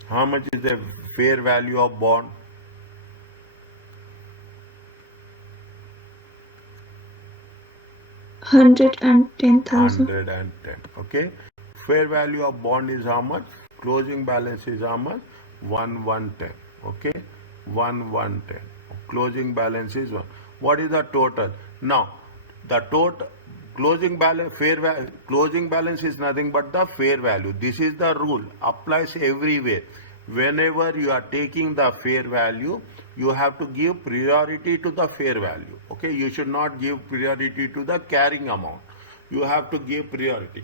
How much is the fair value of bond? 110,000. 110. Okay. Fair value of bond is how much? Closing balance is how much? 110. Okay. 110. Closing balance is 1. What is the total? Now, the total closing balance, closing balance is nothing but the fair value. This is the rule. Applies everywhere. Whenever you are taking the fair value, you have to give priority to the fair value. Okay, you should not give priority to the carrying amount. You have to give priority.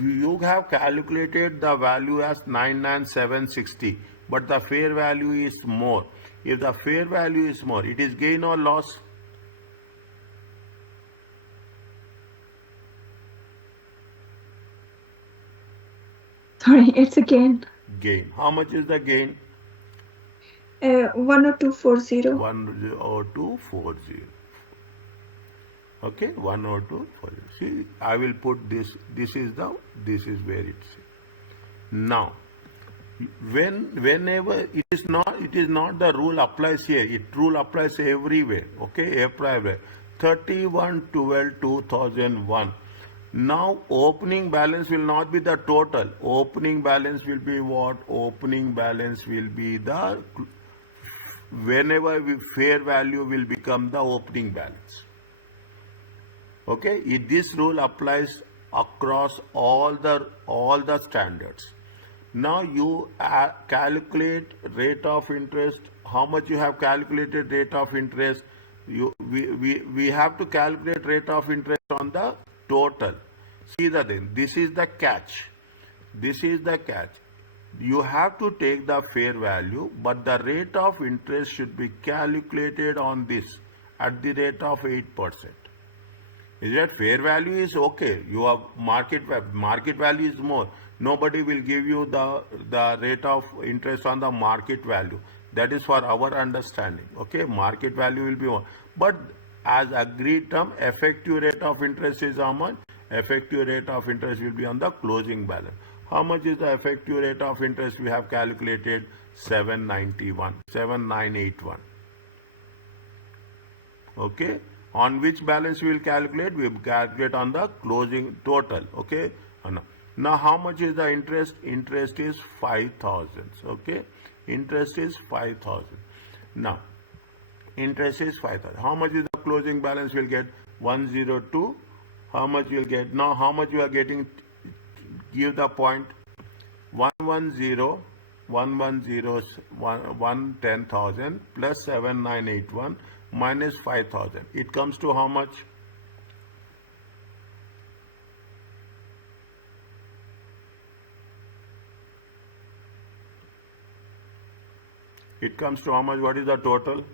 You have calculated the value as 99,760, but the fair value is more. If the fair value is more, it is gain or loss? Sorry, it's a gain. Gain. How much is the gain? 10240. 10240. Okay, 10240. See, I will put this. This is where it's. Now, whenever it is not the rule applies here. Rule applies everywhere. Okay, everywhere. 31/12/2001. Now, opening balance will not be the total. Opening balance will be what? Opening balance will be the whenever fair value will become the opening balance. Okay, this rule applies across all the standards. Now you calculate rate of interest. How much you have calculated rate of interest? We have to calculate rate of interest on the total. See the thing. This is the catch. This is the catch. You have to take the fair value, but the rate of interest should be calculated on this at the rate of 8%. Is that fair value is okay? You have market value is more. Nobody will give you the rate of interest on the market value. That is for our understanding. Okay, market value will be more. But as agreed term, effective rate of interest is how much? Effective rate of interest will be on the closing balance. How much is the effective rate of interest we have calculated? 7981. Okay. On which balance we will calculate? We will calculate on the closing total. Okay. Now how much is the interest? Interest is 5,000. Okay. Interest is 5,000. Now interest is 5,000. How much is the closing balance? We'll get 102. How much you'll get? Now how much you are getting? Give the point. 110 110,000 plus 7981 minus 5,000. It comes to how much? It comes to how much? What is the total?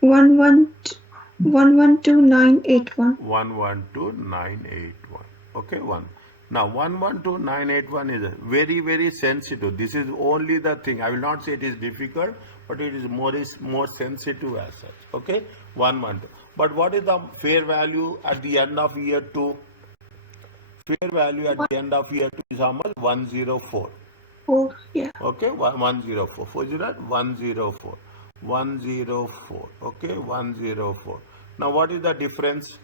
112,981. 112,981. Okay, one. Now 112,981 is very, very sensitive. This is only the thing. I will not say it is difficult, but it is more sensitive as such. Okay, 112. But what is the fair value at the end of year 2? Fair value at the end of year 2 is how much? 104. Oh, yeah. Okay, 104. 104. 104. Okay, 104. Now what is the difference?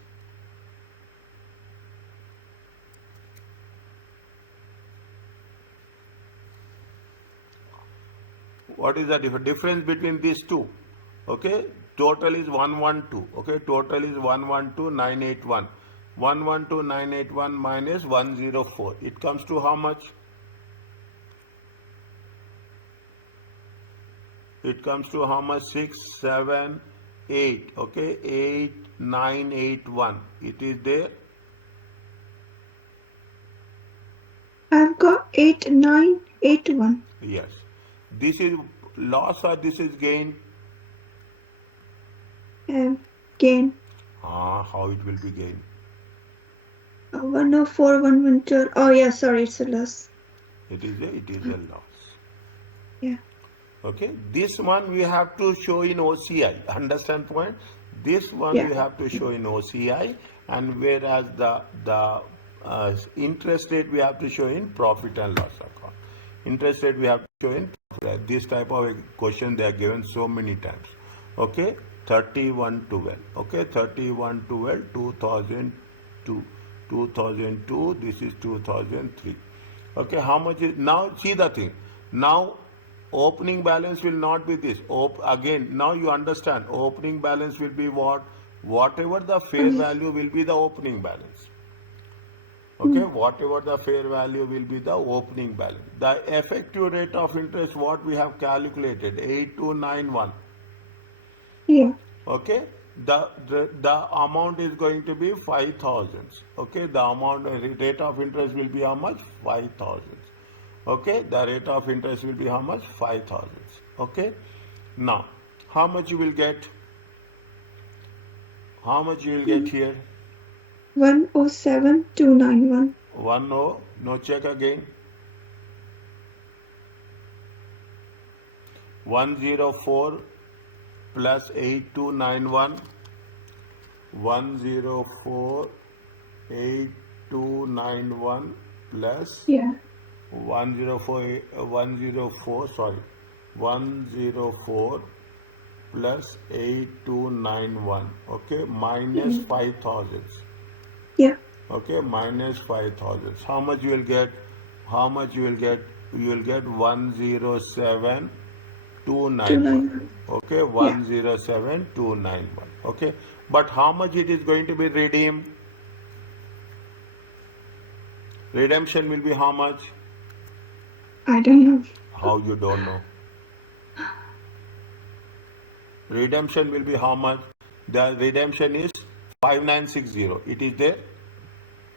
What is the difference between these two? Okay, total is 112. Okay, total is 112,981. 112,981 minus 104. It comes to how much? It comes to how much? 678. Okay, 8981. It is there. I've got 8981. Yes. This is loss or this is gain? Gain. How it will be gain? 104, 112. Oh yeah, sorry, it's a loss. It is a loss. Yeah. Okay. This one we have to show in OCI. Understand point? This one we have to show in OCI, and whereas the interest rate we have to show in profit and loss account. Interest rate we have to show in profit. This type of question they are given so many times. Okay, 3112. Okay, 3112, 2002. 2002. This is 2003. Okay, how much is now? See the thing. Now opening balance will not be this. Again, now you understand. Opening balance will be what? Whatever the fair value will be the opening balance. Okay, whatever the fair value will be the opening balance. The effective rate of interest, what we have calculated, 8291. Yeah. Okay, the amount is going to be 5,000. Okay, the amount rate of interest will be how much? 5,000. Okay, the rate of interest will be how much? 5,000. Okay, now how much you will get? How much you will get here? 107,291. 10. No, check again. 104 plus 8291. 104 8291 plus 104 plus 8291. Okay, minus 5,000. Yeah. Okay, minus 5,000. How much you will get? How much you will get? You will get 107 291. 291. Okay, Yeah. 107291. Okay, but how much it is going to be redeemed? Redemption will be how much? I don't know. How you don't know? Redemption will be how much? The redemption is 5960. It is there.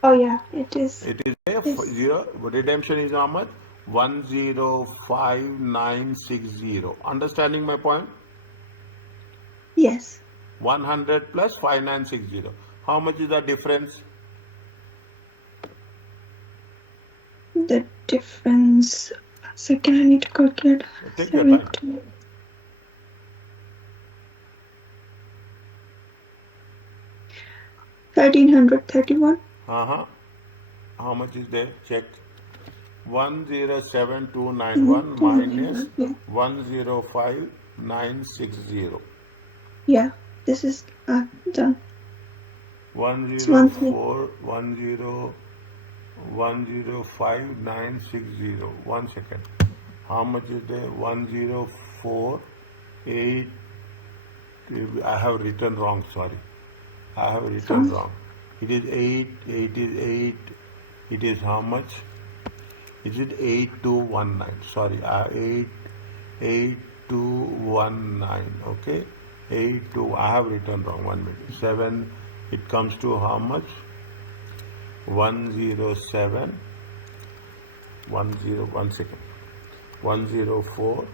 Oh yeah, it is. It is there. Yes. Zero. Redemption is how much? 105960. Understanding my point? Yes. 100 plus 5960. How much is the difference? The difference. Second, I need to calculate. Take your time. 1331. Uh-huh. How much is there? Check. 107291 minus 291. Yeah. 105960. Yeah. This is done. It's 104 105960. 1 second. How much is there? 1048. I have written wrong, sorry. I have written wrong. It is 8. It is 8. It is how much? Is it 8219? Sorry, 8219. Okay, 82. I have written wrong. 1 minute. 7. It comes to how much? 107. 1 second. 104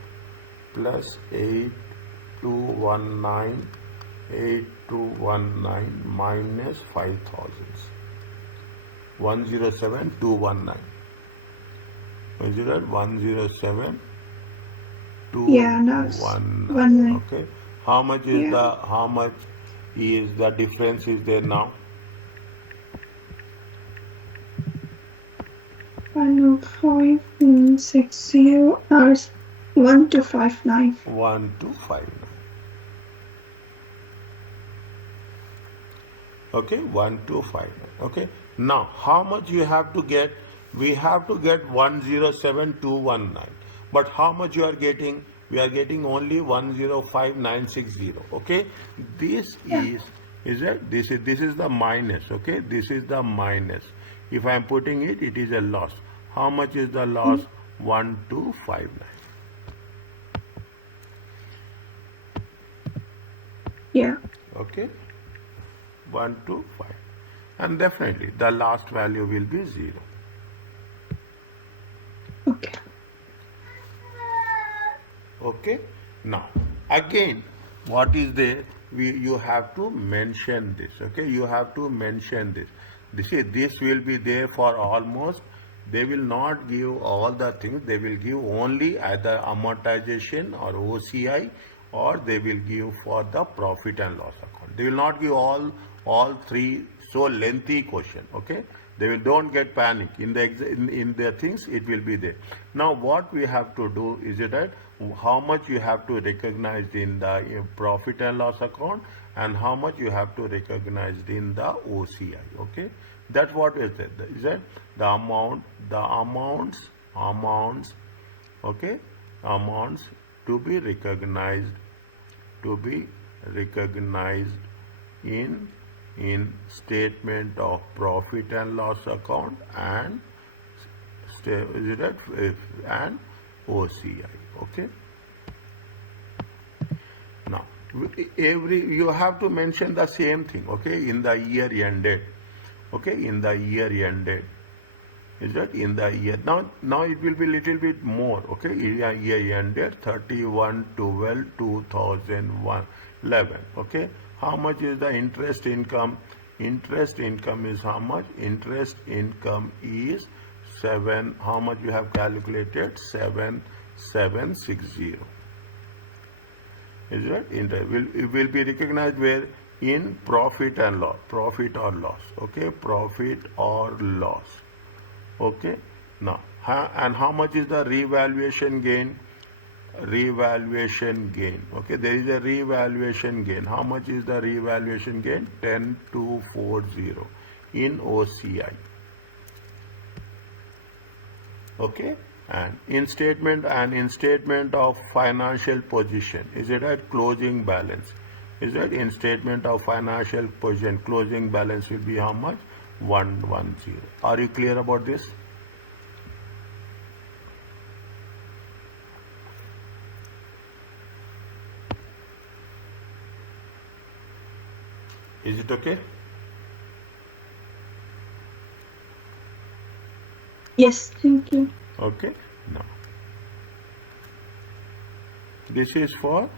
plus 8219. 8219 minus 5000. 107219. Is it right? 107 Yeah. Now it's 219. 19. Okay. How much is Yeah. the difference is there now? 10560 hours 1259. 1259. Okay, 1259. Okay. Now, how much you have to get? We have to get 107219. But how much you are getting? We are getting only 105960. Okay. This Yeah. is it? This is the minus. Okay. This is the minus. If I am putting it, it is a loss. How much is the loss? 1259. Yeah. Okay. 1 to 5, and definitely the last value will be 0. Okay. Okay, now again, what is there? You have to mention this. Okay, you have to mention this. This will be there for almost. They will not give all the things. They will give only either amortization or OCI, or they will give for the profit and loss account. They will not give all three so lengthy question. Okay, they will, don't get panic in the things. It will be there. Now what we have to do is that how much you have to recognize in the profit and loss account, and how much you have to recognize in the OCI. Okay, that's what is it. Is that the amounts, okay, amounts to be recognized in statement of profit and loss account and and OCI. Okay. Now you have to mention the same thing. Okay, in the year ended. Okay, in the year ended. Is that in the year? Now it will be little bit more. Okay, year ended 31/12/2011. Okay, how much is the interest income? Interest income is how much? Interest income is 7. How much we have calculated? 7760. Is that it will be recognized where? In profit and loss, profit or loss. Okay, profit or loss. Okay, now and how much is the revaluation gain? Revaluation gain. Okay, there is a revaluation gain. How much is the revaluation gain? 10240 in OCI. Okay, And in statement of financial position, is it right? Closing balance, is it? In statement of financial position, closing balance will be how much? 110. Are you clear about this? Is it okay? Yes, thank you. Okay. Now this is for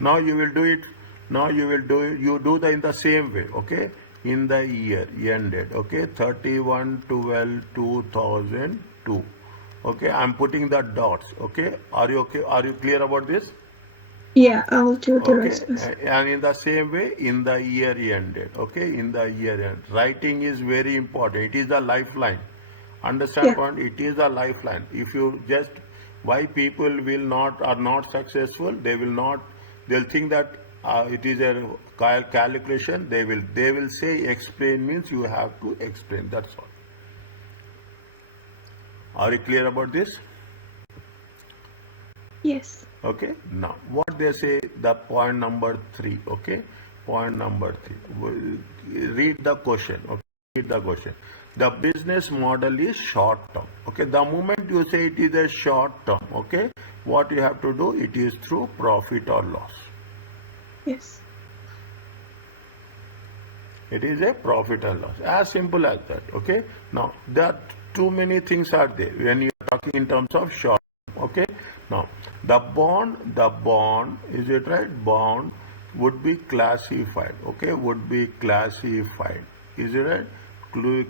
now you will do it. Now you do the in the same way. Okay, in the year ended. Okay, 31/12/2002. Okay, I'm putting the dots. Okay, are you okay? Are you clear about this? Yeah, I will do the Okay, rest first. and in the same way, in the year ended. Okay, in the year end, writing is very important. It is the lifeline. Understand Yeah, point? It is a lifeline. If you just why people will not are not successful, they will not. They'll think that it is a calculation. They will say explain means you have to explain. That's all. Are you clear about this? yes. Okay, now what they say, the point number 3. Okay, point number 3. Read the question. Okay, read the question. The business model is short term. Okay, the moment you say it is a short term, okay, what you have to do, it is through profit or loss. Yes. It is a profit and loss, as simple as that. Okay, now there are too many things are there when you are talking in terms of short. Okay, now the bond, is it right? Bond would be classified. Okay, would be classified, is it right?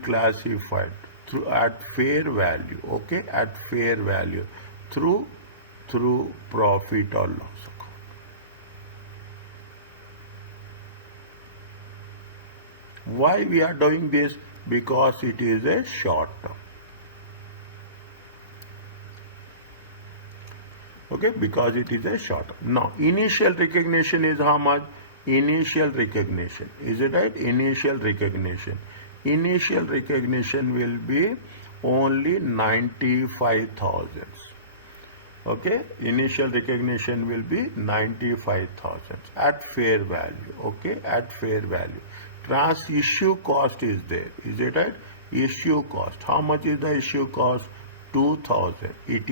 Classified through at fair value. Okay, at fair value through profit or loss. Why we are doing this? Because it is a short term. Okay, because it is a short term. Now, initial recognition is how much? Initial recognition. Is it right? Initial recognition. Initial recognition will be only 95,000. Okay, initial recognition will be 95,000 at fair value. Okay, at fair value. Issue cost is there. Is it right? Issue cost. How much is the issue cost? 2,000. It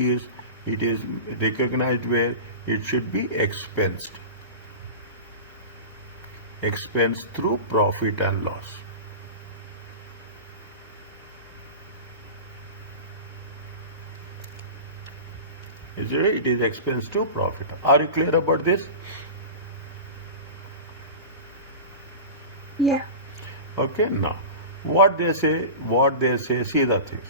is recognized where it should be expensed. Expense through profit and loss. Is it right? It is expense to profit. Are you clear about this? Yeah. Okay, now what they say, see the things.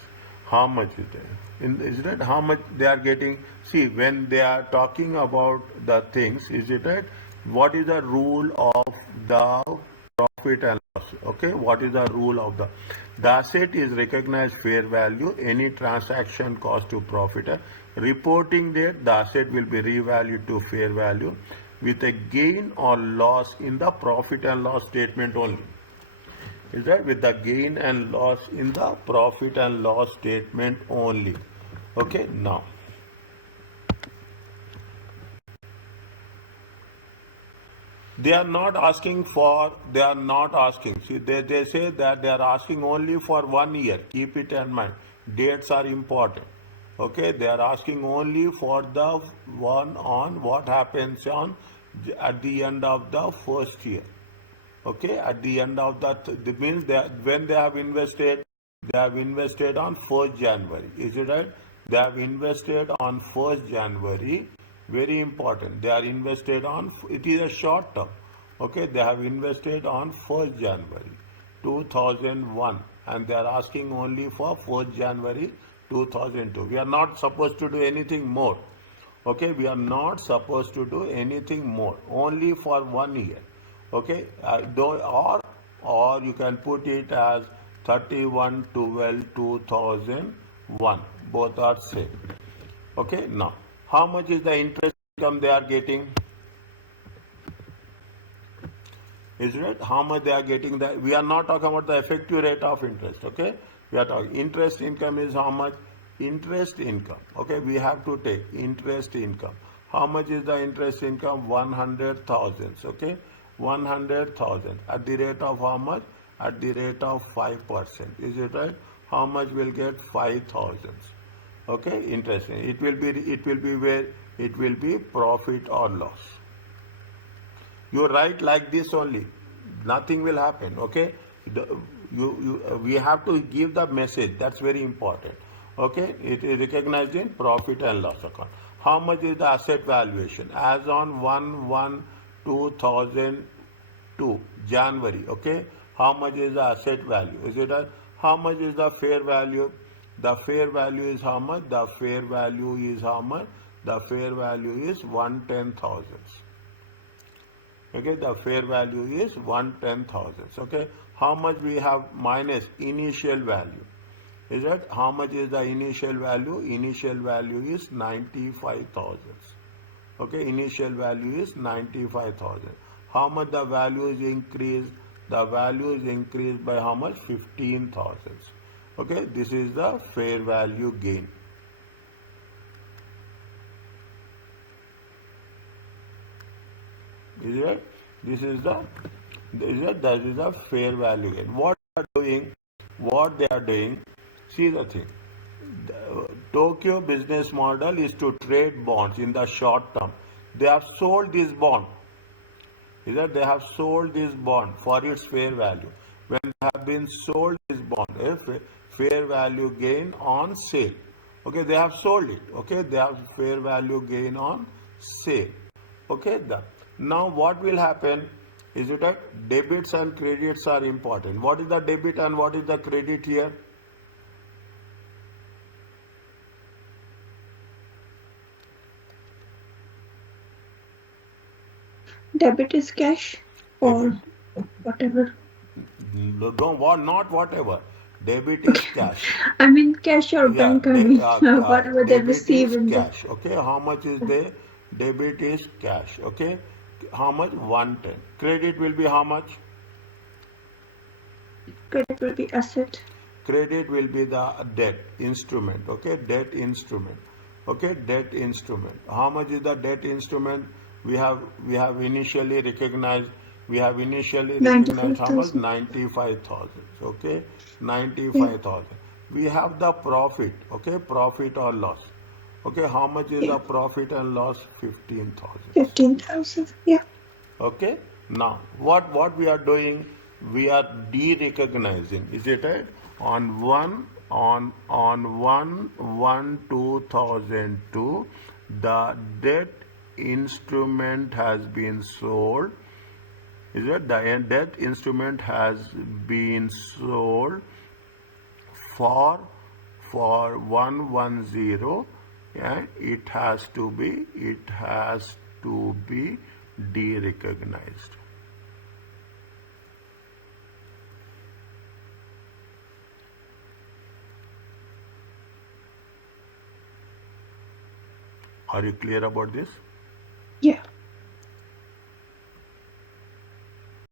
How much is there? Is it right? How much they are getting? See, when they are talking about the things, is it right? What is the rule of the profit and loss? Okay, what is the rule of the asset is recognized fair value, any transaction cost to profit. Reporting date, the asset will be revalued to fair value with a gain or loss in the profit and loss statement only. Is that with the gain and loss in the profit and loss statement only. Okay, now they are not asking, see, they say that they are asking only for 1 year. Keep it in mind, dates are important. Okay, they are asking only for the one on what happens on at the end of the first year. Okay, at the end of that, it means that when they have invested on 1st January. Is it right? They have invested on 1st January. Very important. They are invested on, it is a short term. Okay, they have invested on 1st January 2001 and they are asking only for 1st January 2002. We are not supposed to do anything more. Okay, we are not supposed to do anything more. Only for 1 year. Okay, or you can put it as 31/12/2001. Both are same. Okay, now how much is the interest income they are getting? Is it? How much they are getting? That we are not talking about the effective rate of interest. Okay, we are talking interest income is how much? interest income. Okay, we have to take interest income. How much is the interest income? 100,000. Okay, 100,000 at the rate of how much? At the rate of 5%. Is it right? How much will get? 5,000. Okay, interesting. It will be where it will be profit or loss. You write like this only, nothing will happen. Okay, we have to give the message. That's very important. Okay, it is recognized in profit and loss account. How much is the asset valuation as on 1/1/2002 January? Okay, how much is the asset value? Is it a, how much is the fair value? The fair value is how much? The fair value is how much? The fair value is 110,000. Okay, the fair value is 110,000. Okay, how much we have minus initial value? Is that how much is the initial value? Initial value is 95,000. Okay, initial value is 95,000. How much the value is increased? The value is increased by how much? 15,000. Okay, this is the fair value gain. Is it? This is the that is the fair value gain. What they are doing? What they are doing? See the thing. The Tokyo business model is to trade bonds in the short term. They have sold this bond. Is that they have sold this bond for its fair value. When they have been sold this bond, fair value gain on sale. Okay, they have sold it. Okay, they have fair value gain on sale. Okay, now what will happen is it that debits and credits are important. What is the debit and what is the credit here? Debit is cash or whatever. Don't what not whatever. Debit is cash. I mean cash or Yeah, bank, I mean whatever they debit receive is in the cash. Okay, how much is there? Debit is cash. Okay, how much? 110. Credit will be how much? credit will be asset. Credit will be the debt instrument. Okay, debt instrument. Okay, debt instrument. How much is the debt instrument? We have initially recognized. We have initially recognized how much? 95,000. 95,000. Okay, Yeah. 95,000. We have the profit. Okay, profit or loss. Okay, how much is Yeah. the profit and loss? 15,000. 15,000. Yeah. Okay, now what we are doing? We are de-recognizing. Is it right? On 1/1/2002, the debt instrument has been sold. Is it the debt instrument has been sold for 110, and it has to be de-recognized. Are you clear about this?